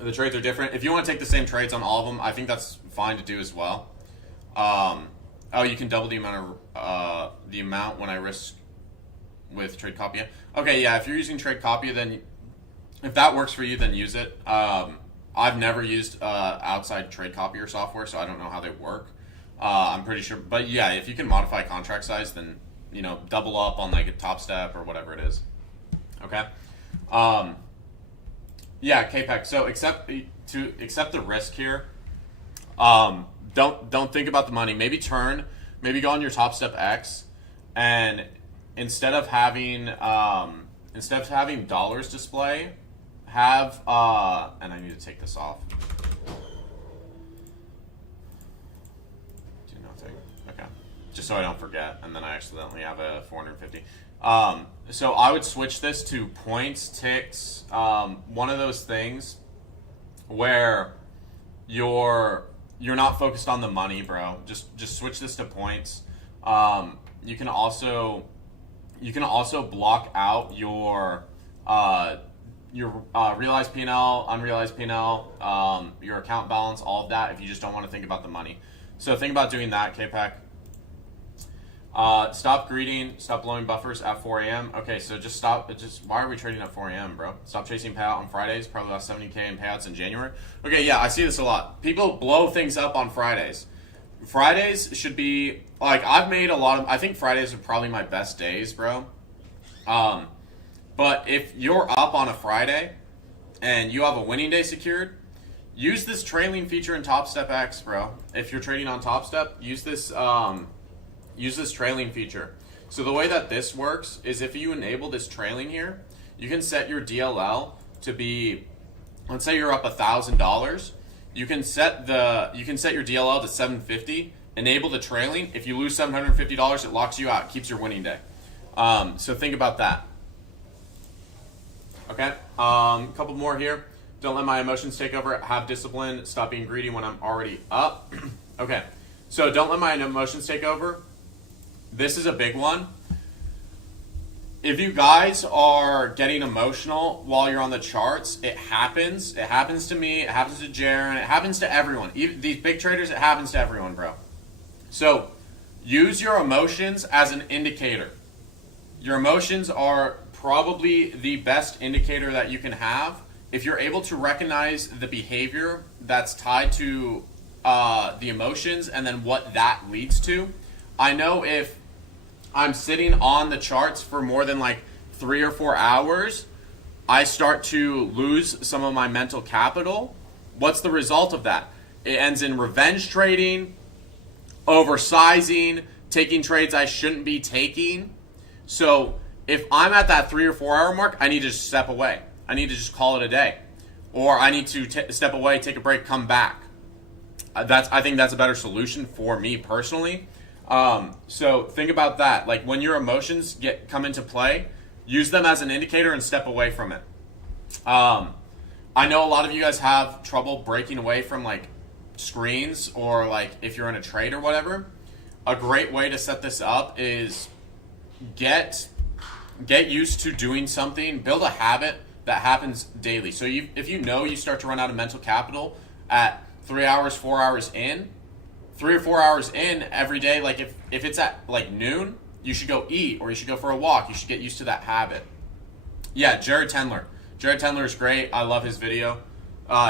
The trades are different. If you want to take the same trades on all of them, I think that's fine to do as well. Oh, you can double the amount when I risk with Trade Copia. Okay, yeah. If you're using Trade Copia, then if that works for you, then use it. I've never used outside Trade Copier software, so I don't know how they work. I'm pretty sure, but yeah, if you can modify contract size, then double up on like a Top Step or whatever it is. Okay. Yeah, KPEC. So accept the risk here. Don't think about the money. Maybe go on your Top Step X, and instead of having dollars display, have and I need to take this off. Do nothing. Okay. Just so I don't forget, and then I accidentally have a 450. So I would switch this to points, ticks, one of those things where you're not focused on the money, bro. Just switch this to points. You can also block out your realized P&L, unrealized P&L, your account balance, all of that if you just don't want to think about the money. So think about doing that, KPEC. Stop greeting, stop blowing buffers at 4 a.m. Okay, so why are we trading at 4 a.m., bro? Stop chasing payout on Fridays, probably lost 70K in payouts in January. Okay, yeah, I see this a lot. People blow things up on Fridays. Fridays should be, like, I think Fridays are probably my best days, bro. But if you're up on a Friday and you have a winning day secured, use this trailing feature in Top Step X, bro. If you're trading on Top Step, use this trailing feature. So the way that this works is if you enable this trailing here, you can set your DLL to be, let's say you're up $1,000. You can set your DLL to 750. Enable the trailing. If you lose $750, it locks you out, keeps your winning day. So think about that. Okay. Couple more here. Don't let my emotions take over. Have discipline. Stop being greedy when I'm already up. Okay. So don't let my emotions take over. This is a big one. If you guys are getting emotional while you're on the charts, it happens. It happens to me. It happens to Jaren. It happens to everyone. Even these big traders, it happens to everyone, bro. So use your emotions as an indicator. Your emotions are probably the best indicator that you can have. If you're able to recognize the behavior that's tied to the emotions and then what that leads to. I know if I'm sitting on the charts for more than like 3 or 4 hours, I start to lose some of my mental capital. What's the result of that? It ends in revenge trading, oversizing, taking trades I shouldn't be taking. So if I'm at that 3 or 4 hour mark, I need to just step away. I need to just call it a day. Or I need to step away, take a break, come back. I think that's a better solution for me personally. So think about that. Like when your emotions come into play, use them as an indicator and step away from it. I know a lot of you guys have trouble breaking away from like screens or like if you're in a trade or whatever. A great way to set this up is get used to doing something, build a habit that happens daily. So if you know you start to run out of mental capital at 3 hours, 4 hours in, 3 or 4 hours in every day, like if it's at like noon, you should go eat or you should go for a walk. You should get used to that habit. Yeah, Jared Tendler. Jared Tendler is great. I love his video.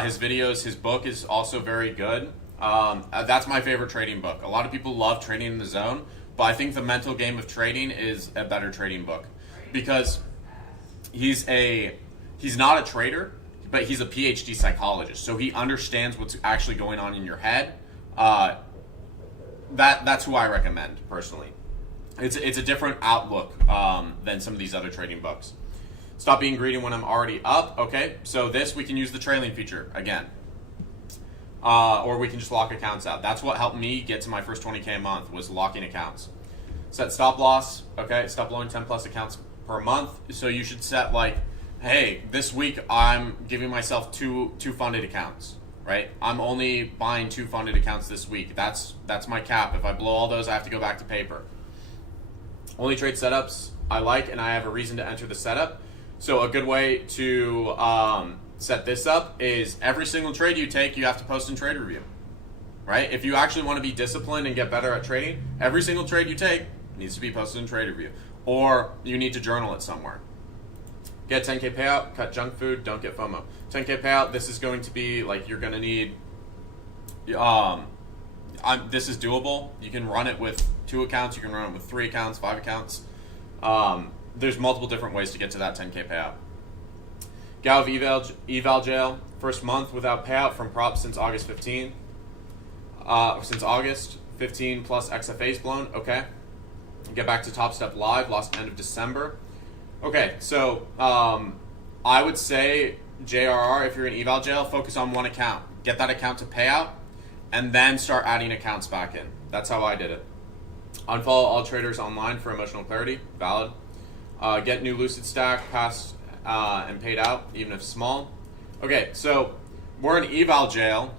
His videos, his book is also very good. That's my favorite trading book. A lot of people love Trading in the Zone, but I think The Mental Game of Trading is a better trading book because he's not a trader, but he's a PhD psychologist. So he understands what's actually going on in your head. That's who I recommend personally. It's a different outlook than some of these other trading books. Stop being greedy when I'm already up. Okay, so this we can use the trailing feature again. Or we can just lock accounts out. That's what helped me get to my first 20K a month was locking accounts. Set stop loss. Okay, stop blowing 10 plus accounts per month. So you should set like, hey, this week I'm giving myself two funded accounts, right? I'm only buying 2 funded accounts this week. That's my cap. If I blow all those, I have to go back to paper. Only trade setups I like, and I have a reason to enter the setup. So a good way to set this up is every single trade you take, you have to post in trade review, right? If you actually want to be disciplined and get better at trading, every single trade you take needs to be posted in trade review, or you need to journal it somewhere. Get 10K payout, cut junk food, don't get FOMO. 10K payout, this is going to be like you're going to need, this is doable. You can run it with 2 accounts, you can run it with 3 accounts, 5 accounts. There's multiple different ways to get to that 10K payout. Get out of eval jail, first month without payout from props since August 15. Since August 15 plus XFA's blown, okay. Get back to Top Step Live, lost end of December. Okay, so I would say JRR, if you're in eval jail, focus on 1 account. Get that account to payout, and then start adding accounts back in. That's how I did it. Unfollow all traders online for emotional clarity, valid. Get new Lucid stack, passed and paid out, even if small. Okay, so we're in eval jail,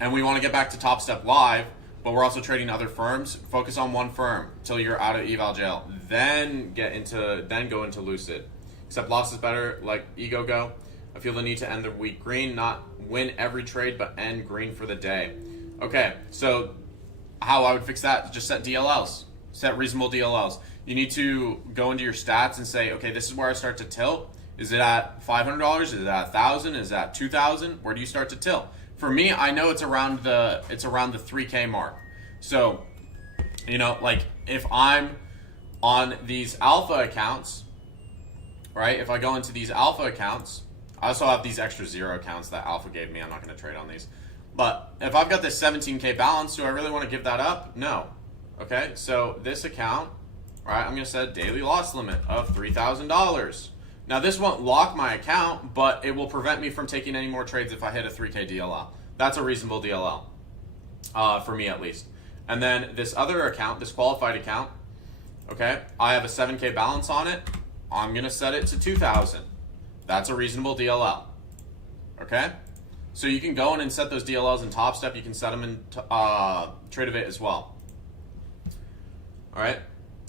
and we want to get back to Top Step Live, but we're also trading other firms. Focus on 1 firm till you're out of eval jail. Then go into Lucid. Accept losses better, like Ego Go. I feel the need to end the week green, not win every trade, but end green for the day. Okay, so how I would fix that, just set DLLs. Set reasonable DLLs. You need to go into your stats and say, okay, this is where I start to tilt. Is it at $500? Is it at $1,000? Is it at $2,000? Where do you start to tilt? For me, I know it's around the 3K mark. So, like if I'm on these alpha accounts, right? If I go into these alpha accounts, I also have these extra 0 accounts that alpha gave me. I'm not going to trade on these. But if I've got this 17K balance, do I really want to give that up? No. Okay, so this account, right, I'm going to set a daily loss limit of $3,000. Now, this won't lock my account, but it will prevent me from taking any more trades if I hit a 3K DLL. That's a reasonable DLL, for me at least. And then this other account, this qualified account, okay, I have a 7K balance on it. I'm going to set it to 2,000. That's a reasonable DLL, okay? So you can go in and set those DLLs in Top Step. You can set them in Tradevate as well. All right.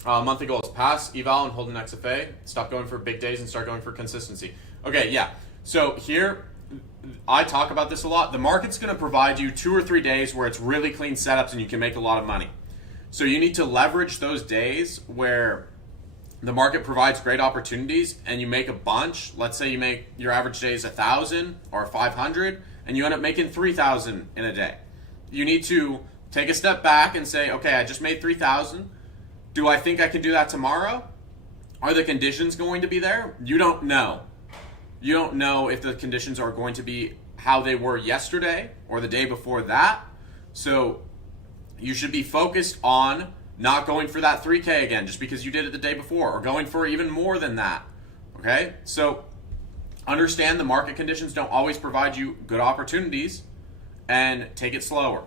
Monthly goals: pass, eval, and hold an XFA. Stop going for big days and start going for consistency. Okay, yeah. So here, I talk about this a lot. The market's going to provide you 2 or 3 days where it's really clean setups and you can make a lot of money. So you need to leverage those days where the market provides great opportunities and you make a bunch. Let's say you make your average day is 1,000 or 500 and you end up making 3,000 in a day. You need to take a step back and say, okay, I just made 3,000. Do I think I can do that tomorrow? Are the conditions going to be there? You don't know. You don't know if the conditions are going to be how they were yesterday or the day before that. So you should be focused on not going for that 3K again just because you did it the day before, or going for even more than that. Okay? So understand the market conditions don't always provide you good opportunities, and take it slower.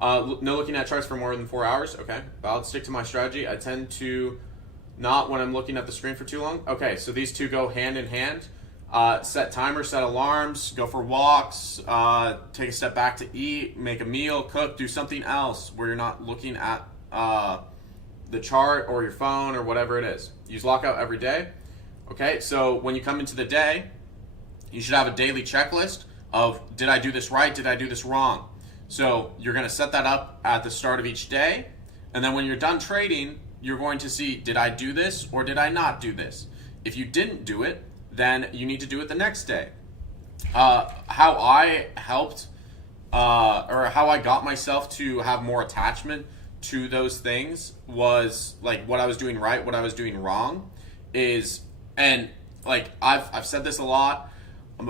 No looking at charts for more than 4 hours. Okay. I'll stick to my strategy. I tend to not when I'm looking at the screen for too long. Okay, so these two go hand in hand. Set timers, set alarms, go for walks, take a step back to eat, make a meal, cook, do something else where you're not looking at the chart or your phone or whatever it is. Use lockout every day. Okay, so when you come into the day, you should have a daily checklist of, did I do this right? Did I do this wrong? So you're going to set that up at the start of each day. And then when you're done trading, you're going to see, did I do this or did I not do this? If you didn't do it, then you need to do it the next day. How I helped or how I got myself to have more attachment to those things was like what I was doing right, what I was doing wrong is, and like I've said this a lot.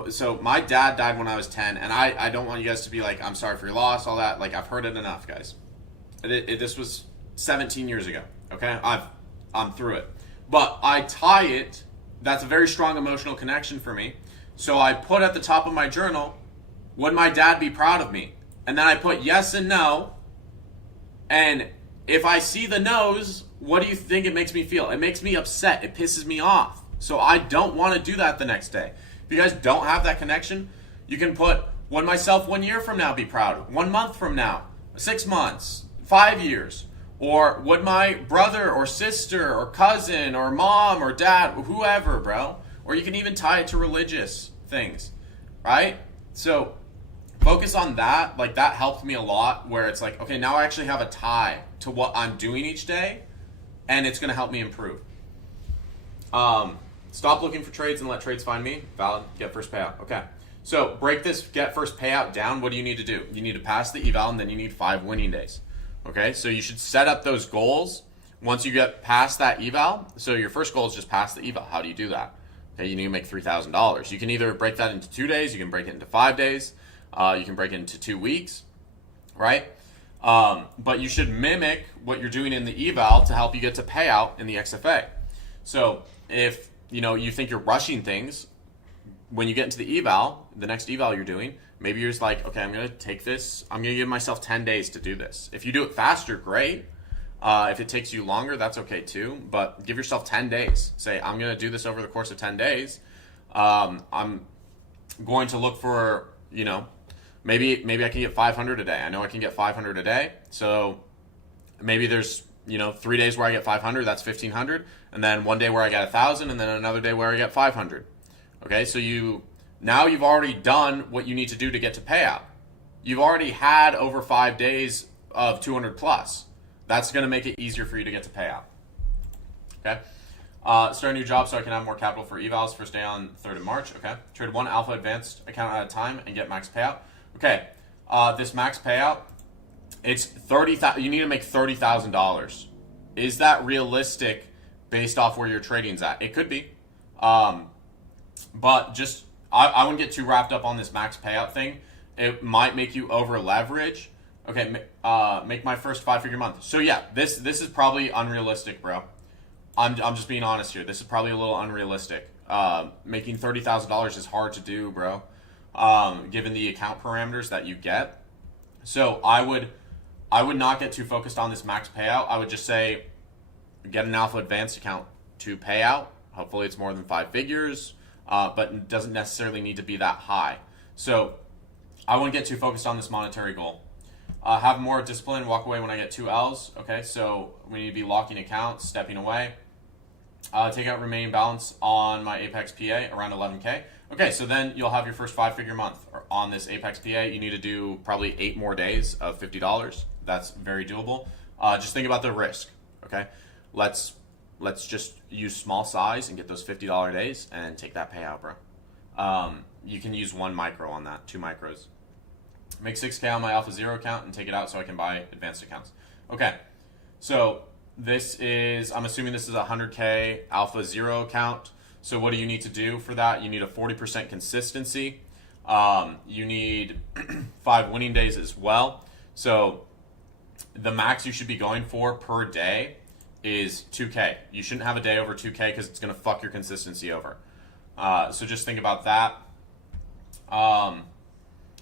So my dad died when I was 10, and I don't want you guys to be like, I'm sorry for your loss, all that. Like, I've heard it enough, guys. This was 17 years ago, okay? I'm through it. But I tie it, that's a very strong emotional connection for me. So I put at the top of my journal, would my dad be proud of me? And then I put yes and no. And if I see the no's, what do you think it makes me feel? It makes me upset. It pisses me off. So I don't want to do that the next day. If you guys don't have that connection, you can put, would myself 1 year from now be proud? 1 month from now? 6 months? 5 years? Or would my brother or sister or cousin or mom or dad, whoever, bro? Or you can even tie it to religious things, right? So focus on that. Like, that helped me a lot, where it's like, okay, now I actually have a tie to what I'm doing each day, and it's going to help me improve. Stop looking for trades and let trades find me. Valid. Get first payout. Okay. So break this get first payout down. What do you need to do? You need to pass the eval, and then you need 5 winning days. Okay. So you should set up those goals once you get past that eval. So your first goal is just pass the eval. How do you do that? Okay. You need to make $3,000. You can either break that into 2 days. You can break it into 5 days. You can break it into 2 weeks. Right. But you should mimic what you're doing in the eval to help you get to payout in the XFA. So if you think you're rushing things, when you get into the eval, the next eval you're doing, maybe you're just like, okay, I'm going to take this. I'm going to give myself 10 days to do this. If you do it faster, great. If it takes you longer, that's okay too. But give yourself 10 days. Say, I'm going to do this over the course of 10 days. I'm going to look for, maybe I can get 500 a day. I know I can get 500 a day. So maybe there's 3 days where I get 500, that's 1,500, and then 1 day where I get 1,000, and then another day where I get 500. Okay, so now you've already done what you need to do to get to payout. You've already had over 5 days of 200 plus. That's going to make it easier for you to get to payout. Okay, start a new job so I can have more capital for evals. First day on 3rd of March. Okay, trade 1 alpha advanced account at a time and get max payout. Okay, this max payout, it's $30,000. You need to make $30,000. Is that realistic based off where your trading's at? It could be, but just I wouldn't get too wrapped up on this max payout thing. It might make you over leverage. Okay, make my first 5-figure month. So yeah, this is probably unrealistic, bro. I'm just being honest here. This is probably a little unrealistic. Making $30,000 is hard to do, bro. Given the account parameters that you get. So I would not get too focused on this max payout. I would just say, get an alpha advanced account to payout. Hopefully it's more than 5 figures, but it doesn't necessarily need to be that high. So I wouldn't get too focused on this monetary goal. Have more discipline, walk away when I get 2 L's. Okay, so we need to be locking accounts, stepping away. Take out remaining balance on my Apex PA around 11K. Okay, so then you'll have your first 5-figure month on this Apex PA. You need to do probably 8 more days of $50. That's very doable. Just think about the risk. Okay, let's just use small size and get those $50 days and take that payout, bro. You can use 1 micro on that, 2 micros. Make 6K on my Alpha Zero account and take it out so I can buy advanced accounts. Okay, so this is, I'm assuming this is a 100K Alpha Zero account. So what do you need to do for that? You need a 40% consistency. You need 5 winning days as well. So the max you should be going for per day is 2K. You shouldn't have a day over 2K because it's going to fuck your consistency over. So just think about that.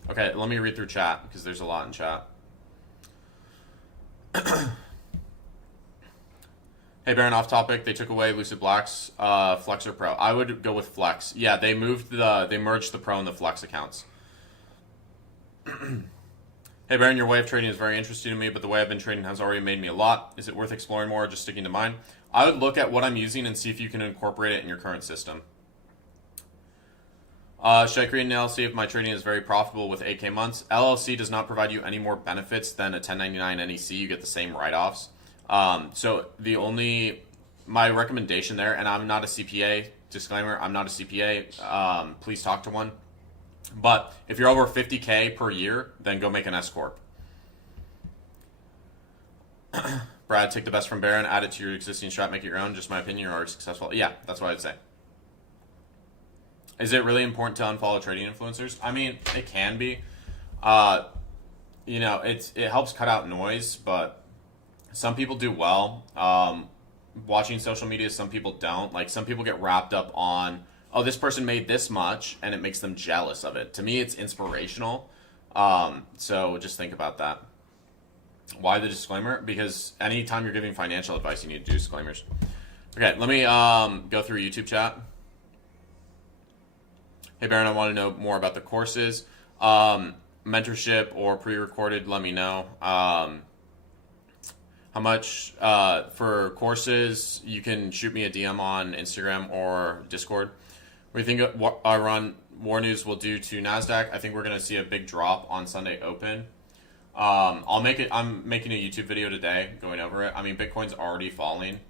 Okay, let me read through chat because there's a lot in chat. Hey Baron, off topic. They took away Lucid Black's Flex or Pro. I would go with Flex. Yeah, they merged the Pro and the Flex accounts. Hey Baron, your way of trading is very interesting to me, but the way I've been trading has already made me a lot. Is it worth exploring more or just sticking to mine? I would look at what I'm using and see if you can incorporate it in your current system. Should I create an LLC if my trading is very profitable with 8K months? LLC does not provide you any more benefits than a 1099 NEC. You get the same write-offs. So my recommendation there, and I'm not a CPA, disclaimer, I'm not a CPA, please talk to one. But if you're over 50K per year, then go make an S Corp. Brad, take the best from Baron, add it to your existing strat, make it your own. Just my opinion, you're already successful. Yeah, that's what I'd say. Is it really important to unfollow trading influencers? I mean, it can be. It helps cut out noise, but some people do well. Watching social media, some people don't. Like, some people get wrapped up on, oh, this person made this much, and it makes them jealous of it. To me, it's inspirational. So just think about that. Why the disclaimer? Because anytime you're giving financial advice, you need to do disclaimers. Okay, let me go through YouTube chat. Hey, Baron, I want to know more about the courses. Mentorship or pre-recorded, let me know. How much for courses? You can shoot me a DM on Instagram or Discord. What do you think our War News will do to NASDAQ? I think we're going to see a big drop on Sunday Open. I'm making a YouTube video today going over it. I mean, Bitcoin's already falling,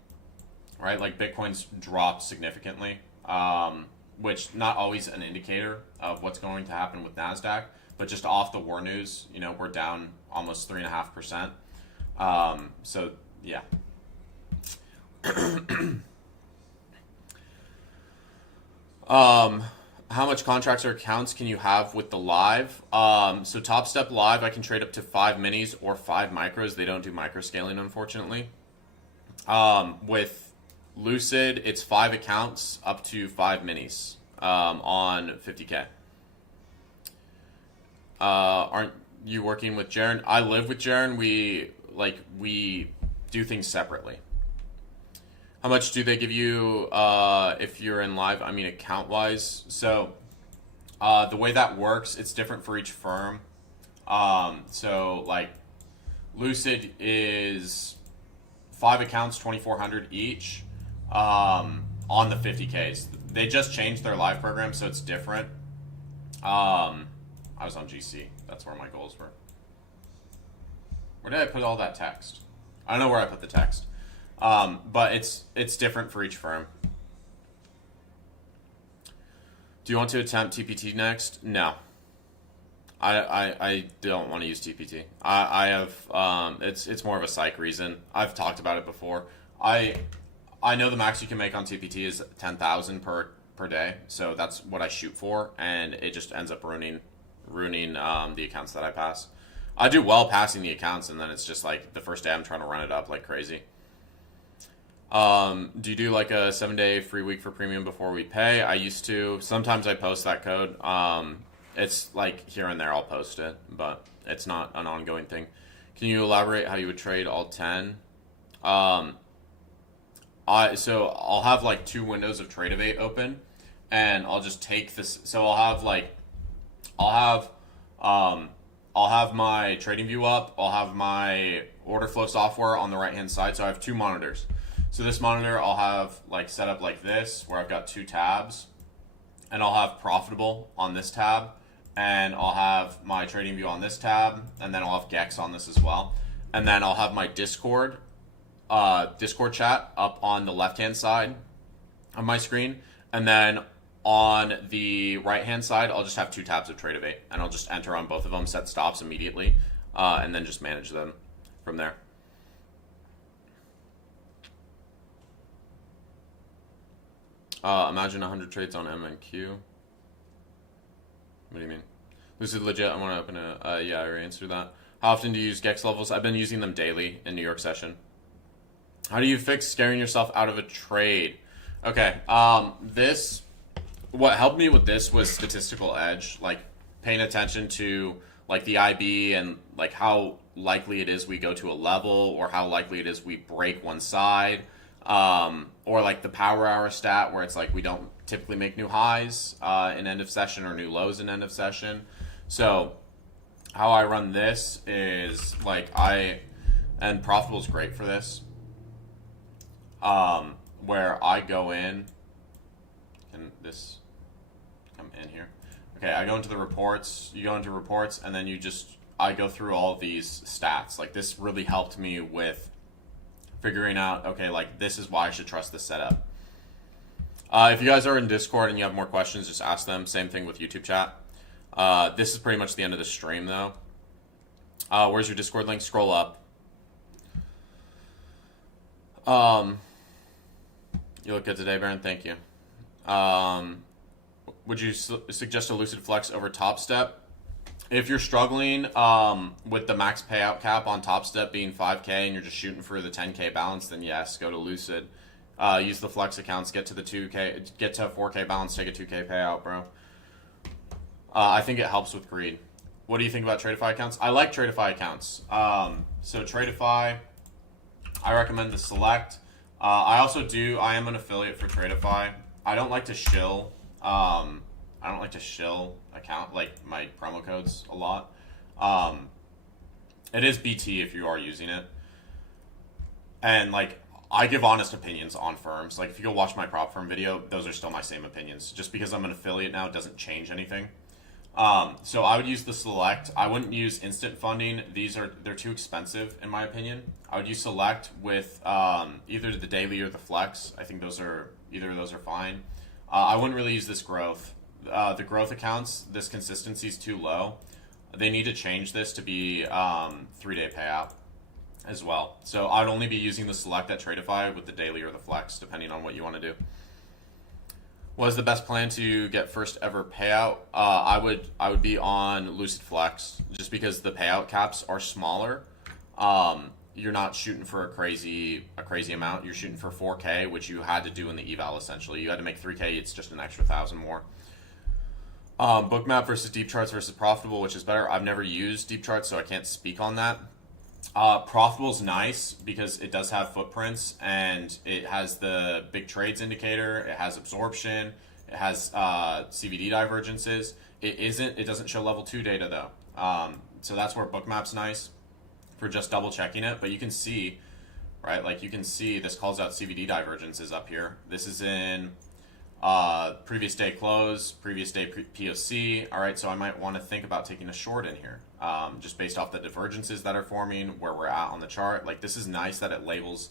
right? Like, Bitcoin's dropped significantly, which not always an indicator of what's going to happen with NASDAQ, but just off the War News, we're down almost 3.5%. So yeah. How much contracts or accounts can you have with the live? So Top Step Live, I can trade up to 5 minis or 5 micros. They don't do microscaling, unfortunately. With Lucid, it's 5 accounts up to 5 minis on 50K. Aren't you working with Jaren? I live with Jaren. We do things separately. How much do they give you if you're in live? I mean, account-wise. So the way that works, it's different for each firm. So like Lucid is 5 accounts, 2,400 each on the 50Ks. They just changed their live program, so it's different. I was on GC. That's where my goals were. Where did I put all that text? I don't know where I put the text. But it's different for each firm. Do you want to attempt TPT next? No. I don't want to use TPT. I have it's more of a psych reason. I've talked about it before. I know the max you can make on TPT is 10,000 per day, so that's what I shoot for, and it just ends up ruining the accounts that I pass. I do well passing the accounts, and then it's just like the first day I'm trying to run it up like crazy. Do you do like a 7-day free week for premium before we pay? I used to. Sometimes I post that code. It's like here and there I'll post it, but it's not an ongoing thing. Can you elaborate how you would trade all 10? So I'll have like 2 windows of Tradeovate open, and I'll just take this. So I'll have my trading view up. I'll have my order flow software on the right hand side. So I have 2 monitors. So this monitor I'll have like set up like this, where I've got 2 tabs, and I'll have profitable on this tab, and I'll have my trading view on this tab, and then I'll have Gex on this as well. And then I'll have my Discord chat up on the left-hand side of my screen. And then on the right-hand side, I'll just have 2 tabs of Tradeovate, and I'll just enter on both of them, set stops immediately, and then just manage them from there. Imagine 100 trades on MNQ. What do you mean? This is legit. I want to open a. Yeah, I already answered that. How often do you use Gex levels? I've been using them daily in New York session. How do you fix scaring yourself out of a trade? Okay. What helped me with this was statistical edge, like paying attention to like the IB and like how likely it is we go to a level, or how likely it is we break one side, or like the power hour stat where it's like we don't typically make new highs in end of session or new lows in end of session. So how I run this is like and profitable is great for this, where I go in, and this come in here. Okay, I go into the reports, you go into reports, and then I go through all these stats. Like this really helped me with figuring out, okay, like this is why I should trust this setup. If you guys are in Discord and you have more questions, just ask them. Same thing with YouTube chat. This is pretty much the end of the stream though. Where's your Discord link? Scroll up. You look good today, Baron. Thank you. Would you suggest a Lucid Flex over Top Step? If you're struggling with the max payout cap on Top Step being 5K and you're just shooting for the 10K balance, then yes, go to Lucid. Use the Flex accounts, get to a 4K balance, take a 2K payout, bro. I think it helps with greed. What do you think about Tradeify accounts? I like Tradeify accounts. So Tradeify, I recommend the Select. I am an affiliate for Tradeify. I don't like to shill. I don't like to shill account like my promo codes a lot. It is BT if you are using it, and like I give honest opinions on firms. Like if you go watch my prop firm video, those are still my same opinions. Just because I'm an affiliate now doesn't change anything. So I would use the Select. I wouldn't use instant funding. They're too expensive in my opinion. I would use Select with either the daily or the Flex. I think either of those are fine. I wouldn't really use this growth. The growth accounts, this consistency is too low. They need to change this to be 3-day payout as well. So I'd only be using the Select at Tradeify with the daily or the Flex, depending on what you want to do. What is the best plan to get first ever payout? I would be on Lucid Flex just because the payout caps are smaller. You're not shooting for a crazy amount. You're shooting for 4K, which you had to do in the eval essentially. You had to make 3K. It's just an extra 1,000 more. Bookmap versus deep charts versus profitable, which is better? I've never used deep charts, so I can't speak on that. Profitable is nice because it does have footprints and it has the big trades indicator. It has absorption. It has CVD divergences. It doesn't show level 2 data though. So that's where Bookmap's nice for just double checking it. But you can see, right? Like you can see this calls out CVD divergences up here. This is in previous day close, previous day POC. All right, so I might want to think about taking a short in here, just based off the divergences that are forming, where we're at on the chart. Like this is nice that it labels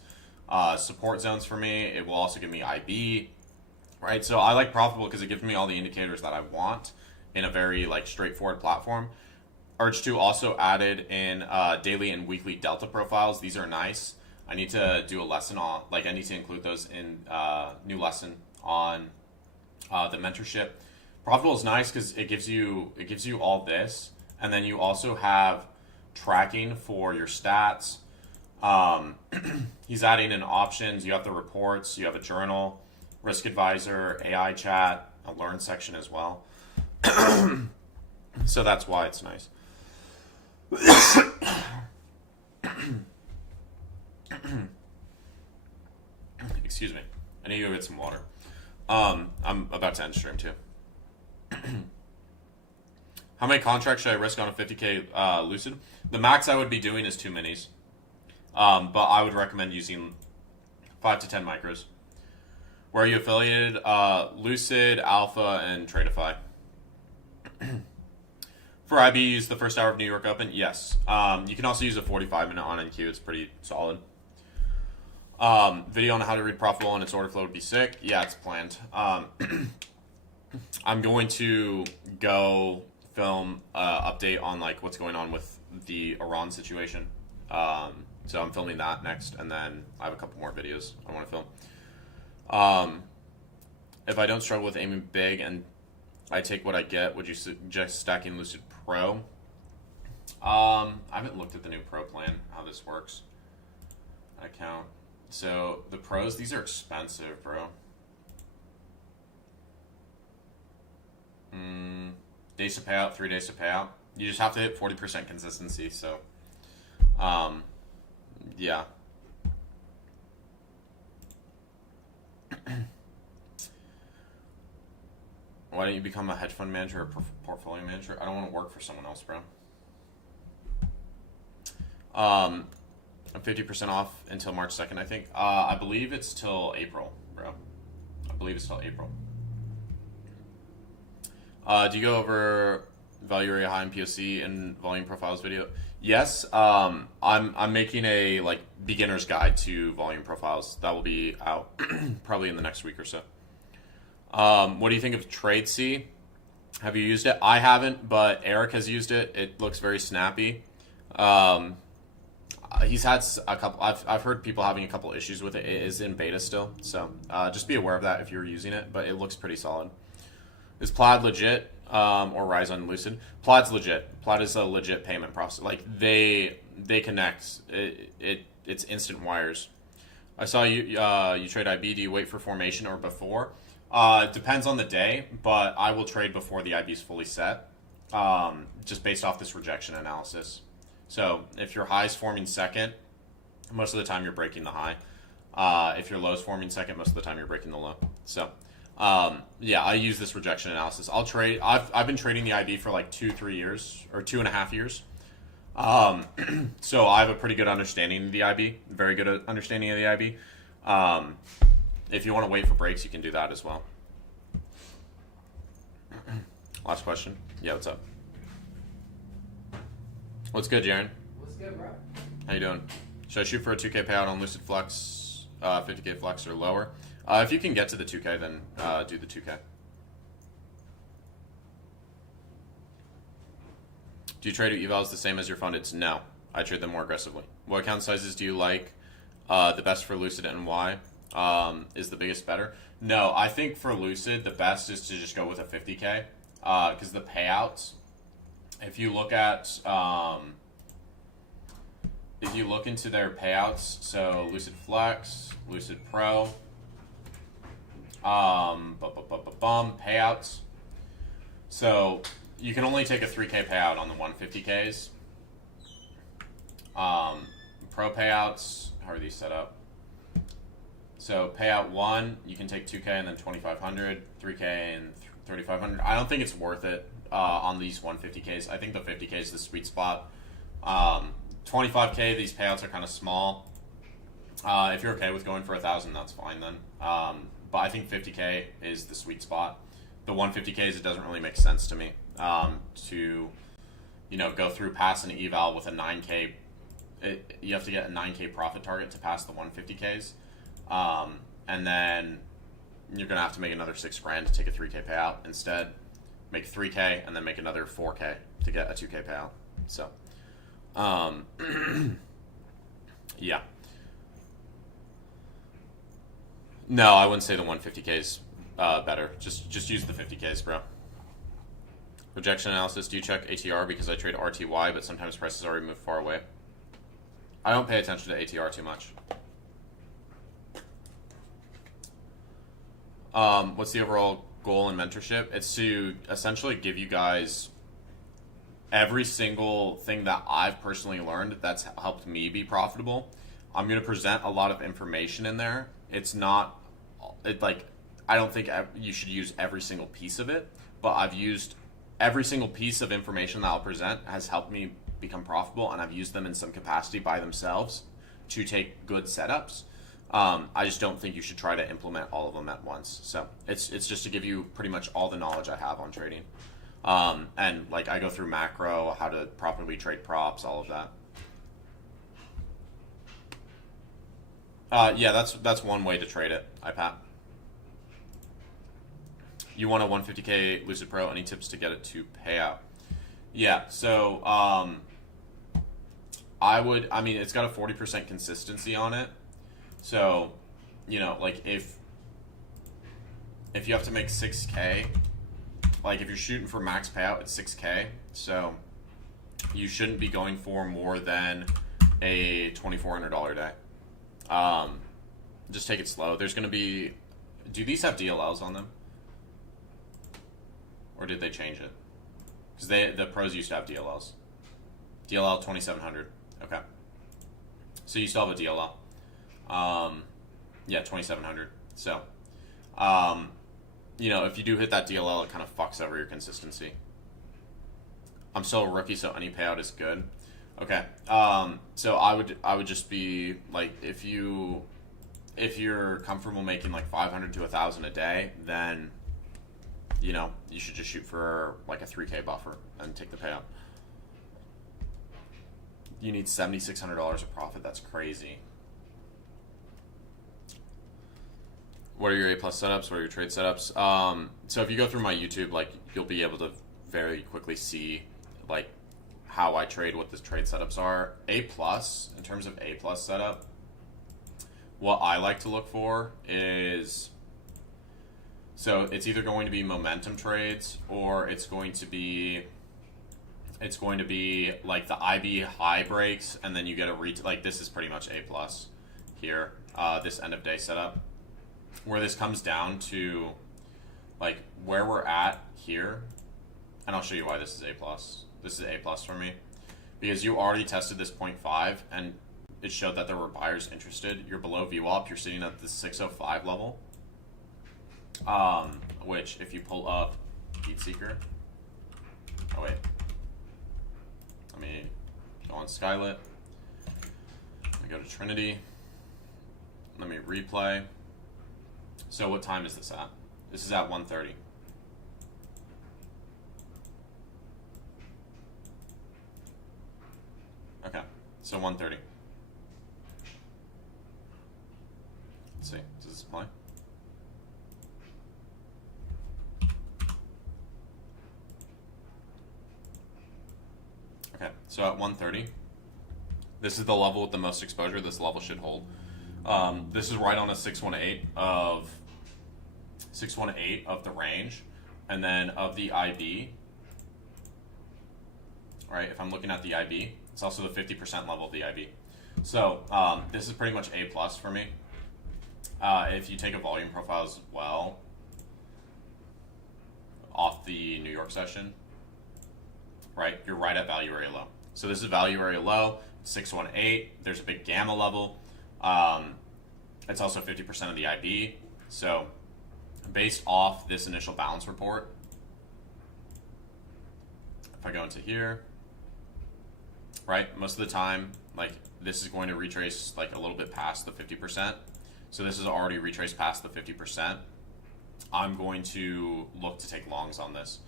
support zones for me. It will also give me IB, right? So I like profitable because it gives me all the indicators that I want in a very like straightforward platform. Urge 2 also added in daily and weekly delta profiles. These are nice. I need to do a lesson on, like I need to include those in new lesson on the mentorship. Profitable is nice because it gives you all this, and then you also have tracking for your stats. He's adding in options. You have the reports. You have a journal, risk advisor, AI chat, a learn section as well. So that's why it's nice. Excuse me. I need to go get some water. I'm about to end stream too. How many contracts should I risk on a 50K Lucid? The max I would be doing is 2 minis. But I would recommend using 5 to 10 micros. Where are you affiliated? Lucid, Alpha, and Tradeify. For IB, use the first hour of New York Open? Yes. You can also use a 45-minute on NQ. It's pretty solid. Video on how to read profitable and its order flow would be sick. Yeah, it's planned. I'm going to go film update on like what's going on with the Iran situation. So I'm filming that next, and then I have a couple more videos I want to film. If I don't struggle with aiming big and I take what I get, would you suggest stacking Lucid Pro? I haven't looked at the new Pro plan, how this works. Account. So the Pros, these are expensive, bro. Days to payout, 3 days to payout. You just have to hit 40% consistency. So, yeah. Why don't you become a hedge fund manager or portfolio manager? I don't want to work for someone else, bro. I'm 50% off until March 2nd, I think. I believe it's till April, bro. I believe it's till April. Do you go over value area high and POC in volume profiles video? Yes. I'm making a like beginner's guide to volume profiles that will be out probably in the next week or so. What do you think of TradeC? Have you used it? I haven't, but Eric has used it. It looks very snappy. He's had a couple. I've heard people having a couple issues with it. It is in beta still, so just be aware of that if you're using it. But it looks pretty solid. Is Plaid legit or Rise Lucid? Plaid's legit. Plaid is a legit payment process. Like they connect. It's instant wires. I saw you trade IB. Do you wait for formation or before? Depends on the day, but I will trade before the IB is fully set, just based off this rejection analysis. So if your high is forming second, most of the time you're breaking the high. If your low is forming second, most of the time you're breaking the low. So yeah, I use this rejection analysis. I'll trade. I've been trading the IB for like 2-3 years or 2.5 years. So I have a pretty good understanding of the IB, very good understanding of the IB. If you want to wait for breaks, you can do that as well. Last question. Yeah, what's up? What's good, Jaren? What's good, bro? How you doing? Should I shoot for a 2K payout on Lucid Flex, 50K Flex or lower? If you can get to the 2K, then do the 2K. Do you trade evals the same as your fundeds? No, I trade them more aggressively. What account sizes do you like the best for Lucid and why? Is the biggest better? No, I think for Lucid, the best is to just go with a 50K because the payouts, if you look at, if you look into their payouts, so Lucid Flex, Lucid Pro, payouts. So you can only take a 3K payout on the 150Ks. Pro payouts, how are these set up? So payout 1, you can take 2K and then 2,500, 3K and 3,500. I don't think it's worth it on these 150Ks. I think the 50K is the sweet spot. 25K, these payouts are kind of small. If you're okay with going for 1,000, that's fine then. But I think 50K is the sweet spot. The 150Ks, it doesn't really make sense to me to, go through pass an eval with a 9K. You have to get a 9K profit target to pass the 150Ks. And then you're going to have to make another $6,000 to take a 3K payout. Instead, make 3K and then make another 4K to get a 2K payout. So, yeah. No, I wouldn't say the 150Ks better. Just use the 50Ks, bro. Rejection analysis. Do you check ATR? Because I trade RTY, but sometimes prices already move far away. I don't pay attention to ATR too much. What's the overall goal in mentorship? It's to essentially give you guys every single thing that I've personally learned that's helped me be profitable. I'm going to present a lot of information in there. It's not I don't think you should use every single piece of it, but I've used every single piece of information that I'll present has helped me become profitable, and I've used them in some capacity by themselves to take good setups. I just don't think you should try to implement all of them at once. So it's just to give you pretty much all the knowledge I have on trading. And like I go through macro, how to properly trade props, all of that. Yeah, that's one way to trade it, iPat. You want a 150k Lucid Pro? Any tips to get it to pay out? Yeah, so I mean, it's got a 40% consistency on it. So, you know, like if you have to make 6k, like if you're shooting for max payout, it's 6k. So you shouldn't be going for more than a $2,400 day. Just take it slow. There's going to be, do these have DLLs on them? Or did they change it? Because the pros used to have DLLs. DLL 2700. Okay. So you still have a DLL. Yeah, 2700. So, you know, if you do hit that DLL, it kind of fucks over your consistency. I'm still a rookie, so any payout is good. Okay. So I would just be like, if you're comfortable making like 500 to 1,000 a day, then you know you should just shoot for like a 3k buffer and take the payout. You need $7,600 of profit. That's crazy. What are your A+ setups? What are your trade setups? So if you go through my YouTube, like you'll be able to very quickly see like how I trade, what the trade setups are. A+, in terms of A+ setup, what I like to look for is, so it's either going to be momentum trades or it's going to be like the IB high breaks and then you get a like this is pretty much A+ here, this end of day setup, where this comes down to like where we're at here, and I'll show you why this is A+. This is A+ for me because you already tested this 0.5 and it showed that there were buyers interested. You're below VWAP. You're sitting at the 605 level, which if you pull up Heatseeker, oh wait, let me go on Skylit. Let me go to Trinity. Let me replay. So what time is this at? This is at 1:30. Okay, so 1:30. Let's see, does this apply? Okay, so at 1:30, this is the level with the most exposure. This level should hold. This is right on a 618 of the range, and then of the IB. Right, if I'm looking at the IB, it's also the 50% level of the IB. So this is pretty much A+ for me. If you take a volume profile as well off the New York session, right, you're right at value area low. So this is value area low, 618. There's a big gamma level. It's also 50% of the IB. So based off this initial balance report, if I go into here, right, most of the time, like this is going to retrace like a little bit past the 50%. So this is already retraced past the 50%. I'm going to look to take longs on this.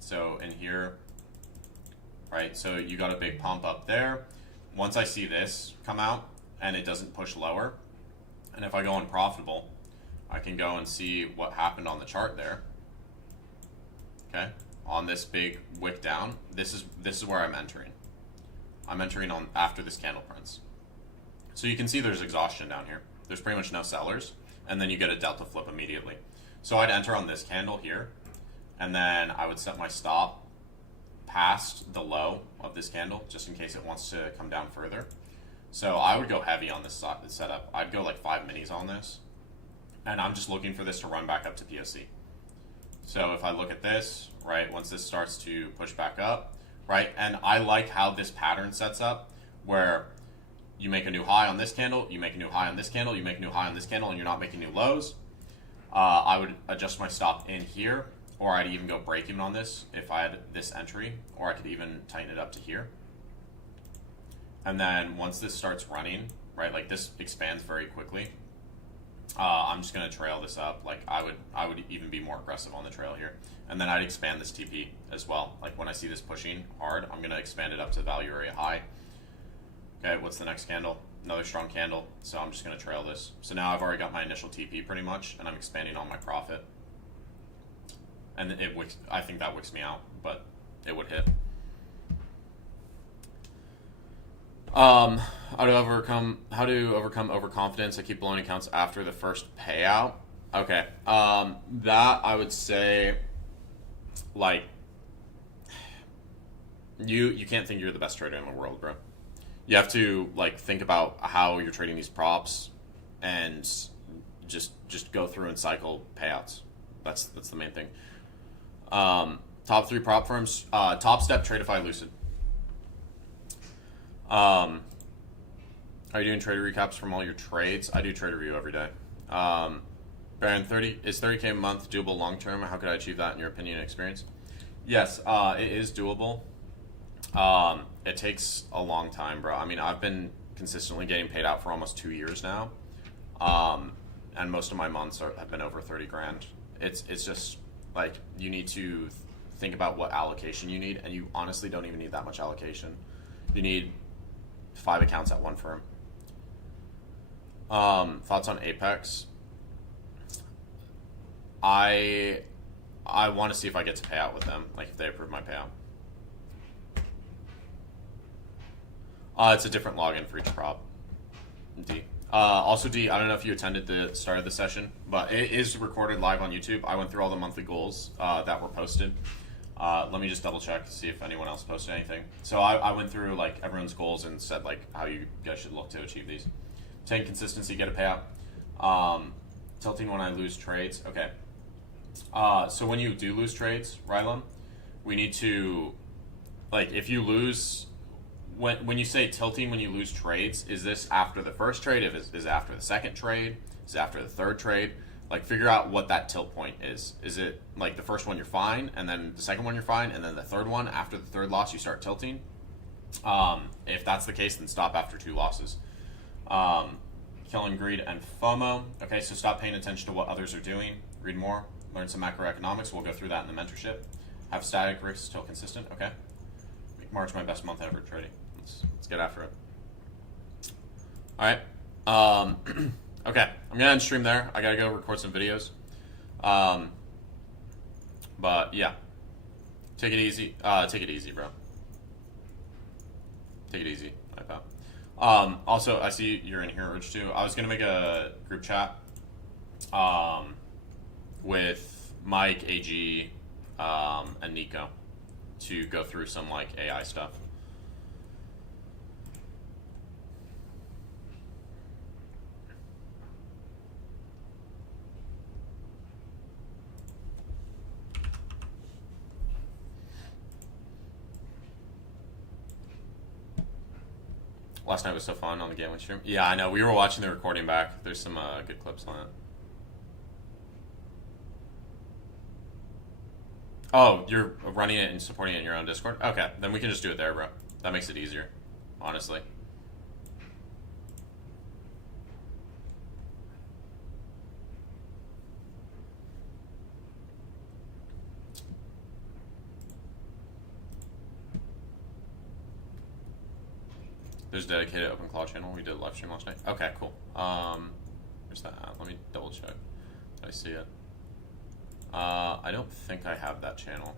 So in here, right, so you got a big pump up there. Once I see this come out and it doesn't push lower, and if I go unprofitable, I can go and see what happened on the chart there. Okay, on this big wick down, this is where I'm entering. I'm entering on after this candle prints. So you can see there's exhaustion down here. There's pretty much no sellers, and then you get a delta flip immediately. So I'd enter on this candle here, and then I would set my stop past the low of this candle, just in case it wants to come down further. So I would go heavy on this setup. I'd go like 5 minis on this, and I'm just looking for this to run back up to POC. So if I look at this, right, once this starts to push back up, right, and I like how this pattern sets up, where you make a new high on this candle, you make a new high on this candle, you make a new high on this candle, and you're not making new lows. I would adjust my stop in here, or I'd even go break even on this if I had this entry, or I could even tighten it up to here. And then once this starts running, right? Like this expands very quickly. I'm just gonna trail this up. Like I would even be more aggressive on the trail here, and then I'd expand this TP as well. Like when I see this pushing hard, I'm gonna expand it up to value area high. Okay, what's the next candle? Another strong candle. So I'm just gonna trail this. So now I've already got my initial TP pretty much, and I'm expanding on my profit. And I think that wicks me out, but it would hit. How to overcome overconfidence. I keep blowing accounts after the first payout. Okay. That I would say, like, you can't think you're the best trader in the world, bro. You have to like think about how you're trading these props, and just go through and cycle payouts. That's the main thing. Top 3 prop firms. Top Step, Tradeify, Lucid. Are you doing trader recaps from all your trades? I do trade review every day. Baron, is 30K a month doable long term? How could I achieve that in your opinion and experience? Yes, it is doable. It takes a long time, bro. I mean, I've been consistently getting paid out for almost 2 years now. And most of my months have been over 30 grand. It's just like you need to think about what allocation you need, and you honestly don't even need that much allocation. You need 5 accounts at one firm. Thoughts on Apex? I want to see if I get to pay out with them, like if they approve my payout. It's a different login for each prop. D. Also, D, I don't know if you attended the start of the session, but it is recorded live on YouTube. I went through all the monthly goals that were posted. Let me just double check to see if anyone else posted anything. So I went through like everyone's goals and said like how you guys should look to achieve these. 10 consistency, get a payout. Tilting when I lose trades. Okay. So when you do lose trades, Rylan, we need to, like, if you lose, when you say tilting when you lose trades, is this after the first trade? Is it after the second trade? Is it after the third trade? Like, figure out what that tilt point is. Is it like the first one you're fine, and then the second one you're fine, and then the third one, after the third loss, you start tilting? If that's the case, then stop after 2 losses. Killing greed and FOMO. Okay, so stop paying attention to what others are doing. Read more. Learn some macroeconomics. We'll go through that in the mentorship. Have static risks still consistent. Okay. Make March my best month ever trading. Let's get after it. All right. Okay, I'm gonna end stream there. I gotta go record some videos. But yeah, take it easy. Take it easy, bro. Take it easy, my pal. Also, I see you're in here, Urge, too. I was gonna make a group chat with Mike, AG, and Nico to go through some like AI stuff. Last night was so fun on the gambling stream. Yeah, I know. We were watching the recording back. There's some good clips on it. Oh, you're running it and supporting it in your own Discord? Okay, then we can just do it there, bro. That makes it easier, honestly. There's a dedicated open claw channel. We did a live stream last night. Okay, cool. Where's that at? Let me double check. Did I see it? I don't think I have that channel.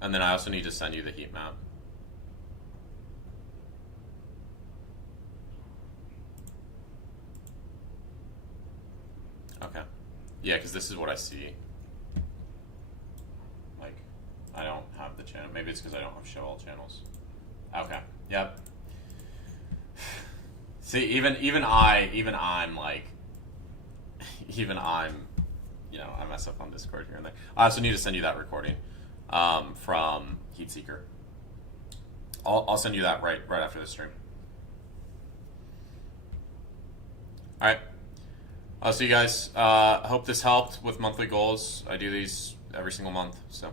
And then I also need to send you the heat map. Okay. Yeah, because this is what I see. Like, I don't have the channel. Maybe it's because I don't have show all channels. Okay. Yep. See, even I'm like, you know, I mess up on Discord here and there. I also need to send you that recording from Heatseeker. I'll send you that right after the stream. All right. I'll see you guys. I hope this helped with monthly goals. I do these every single month, so.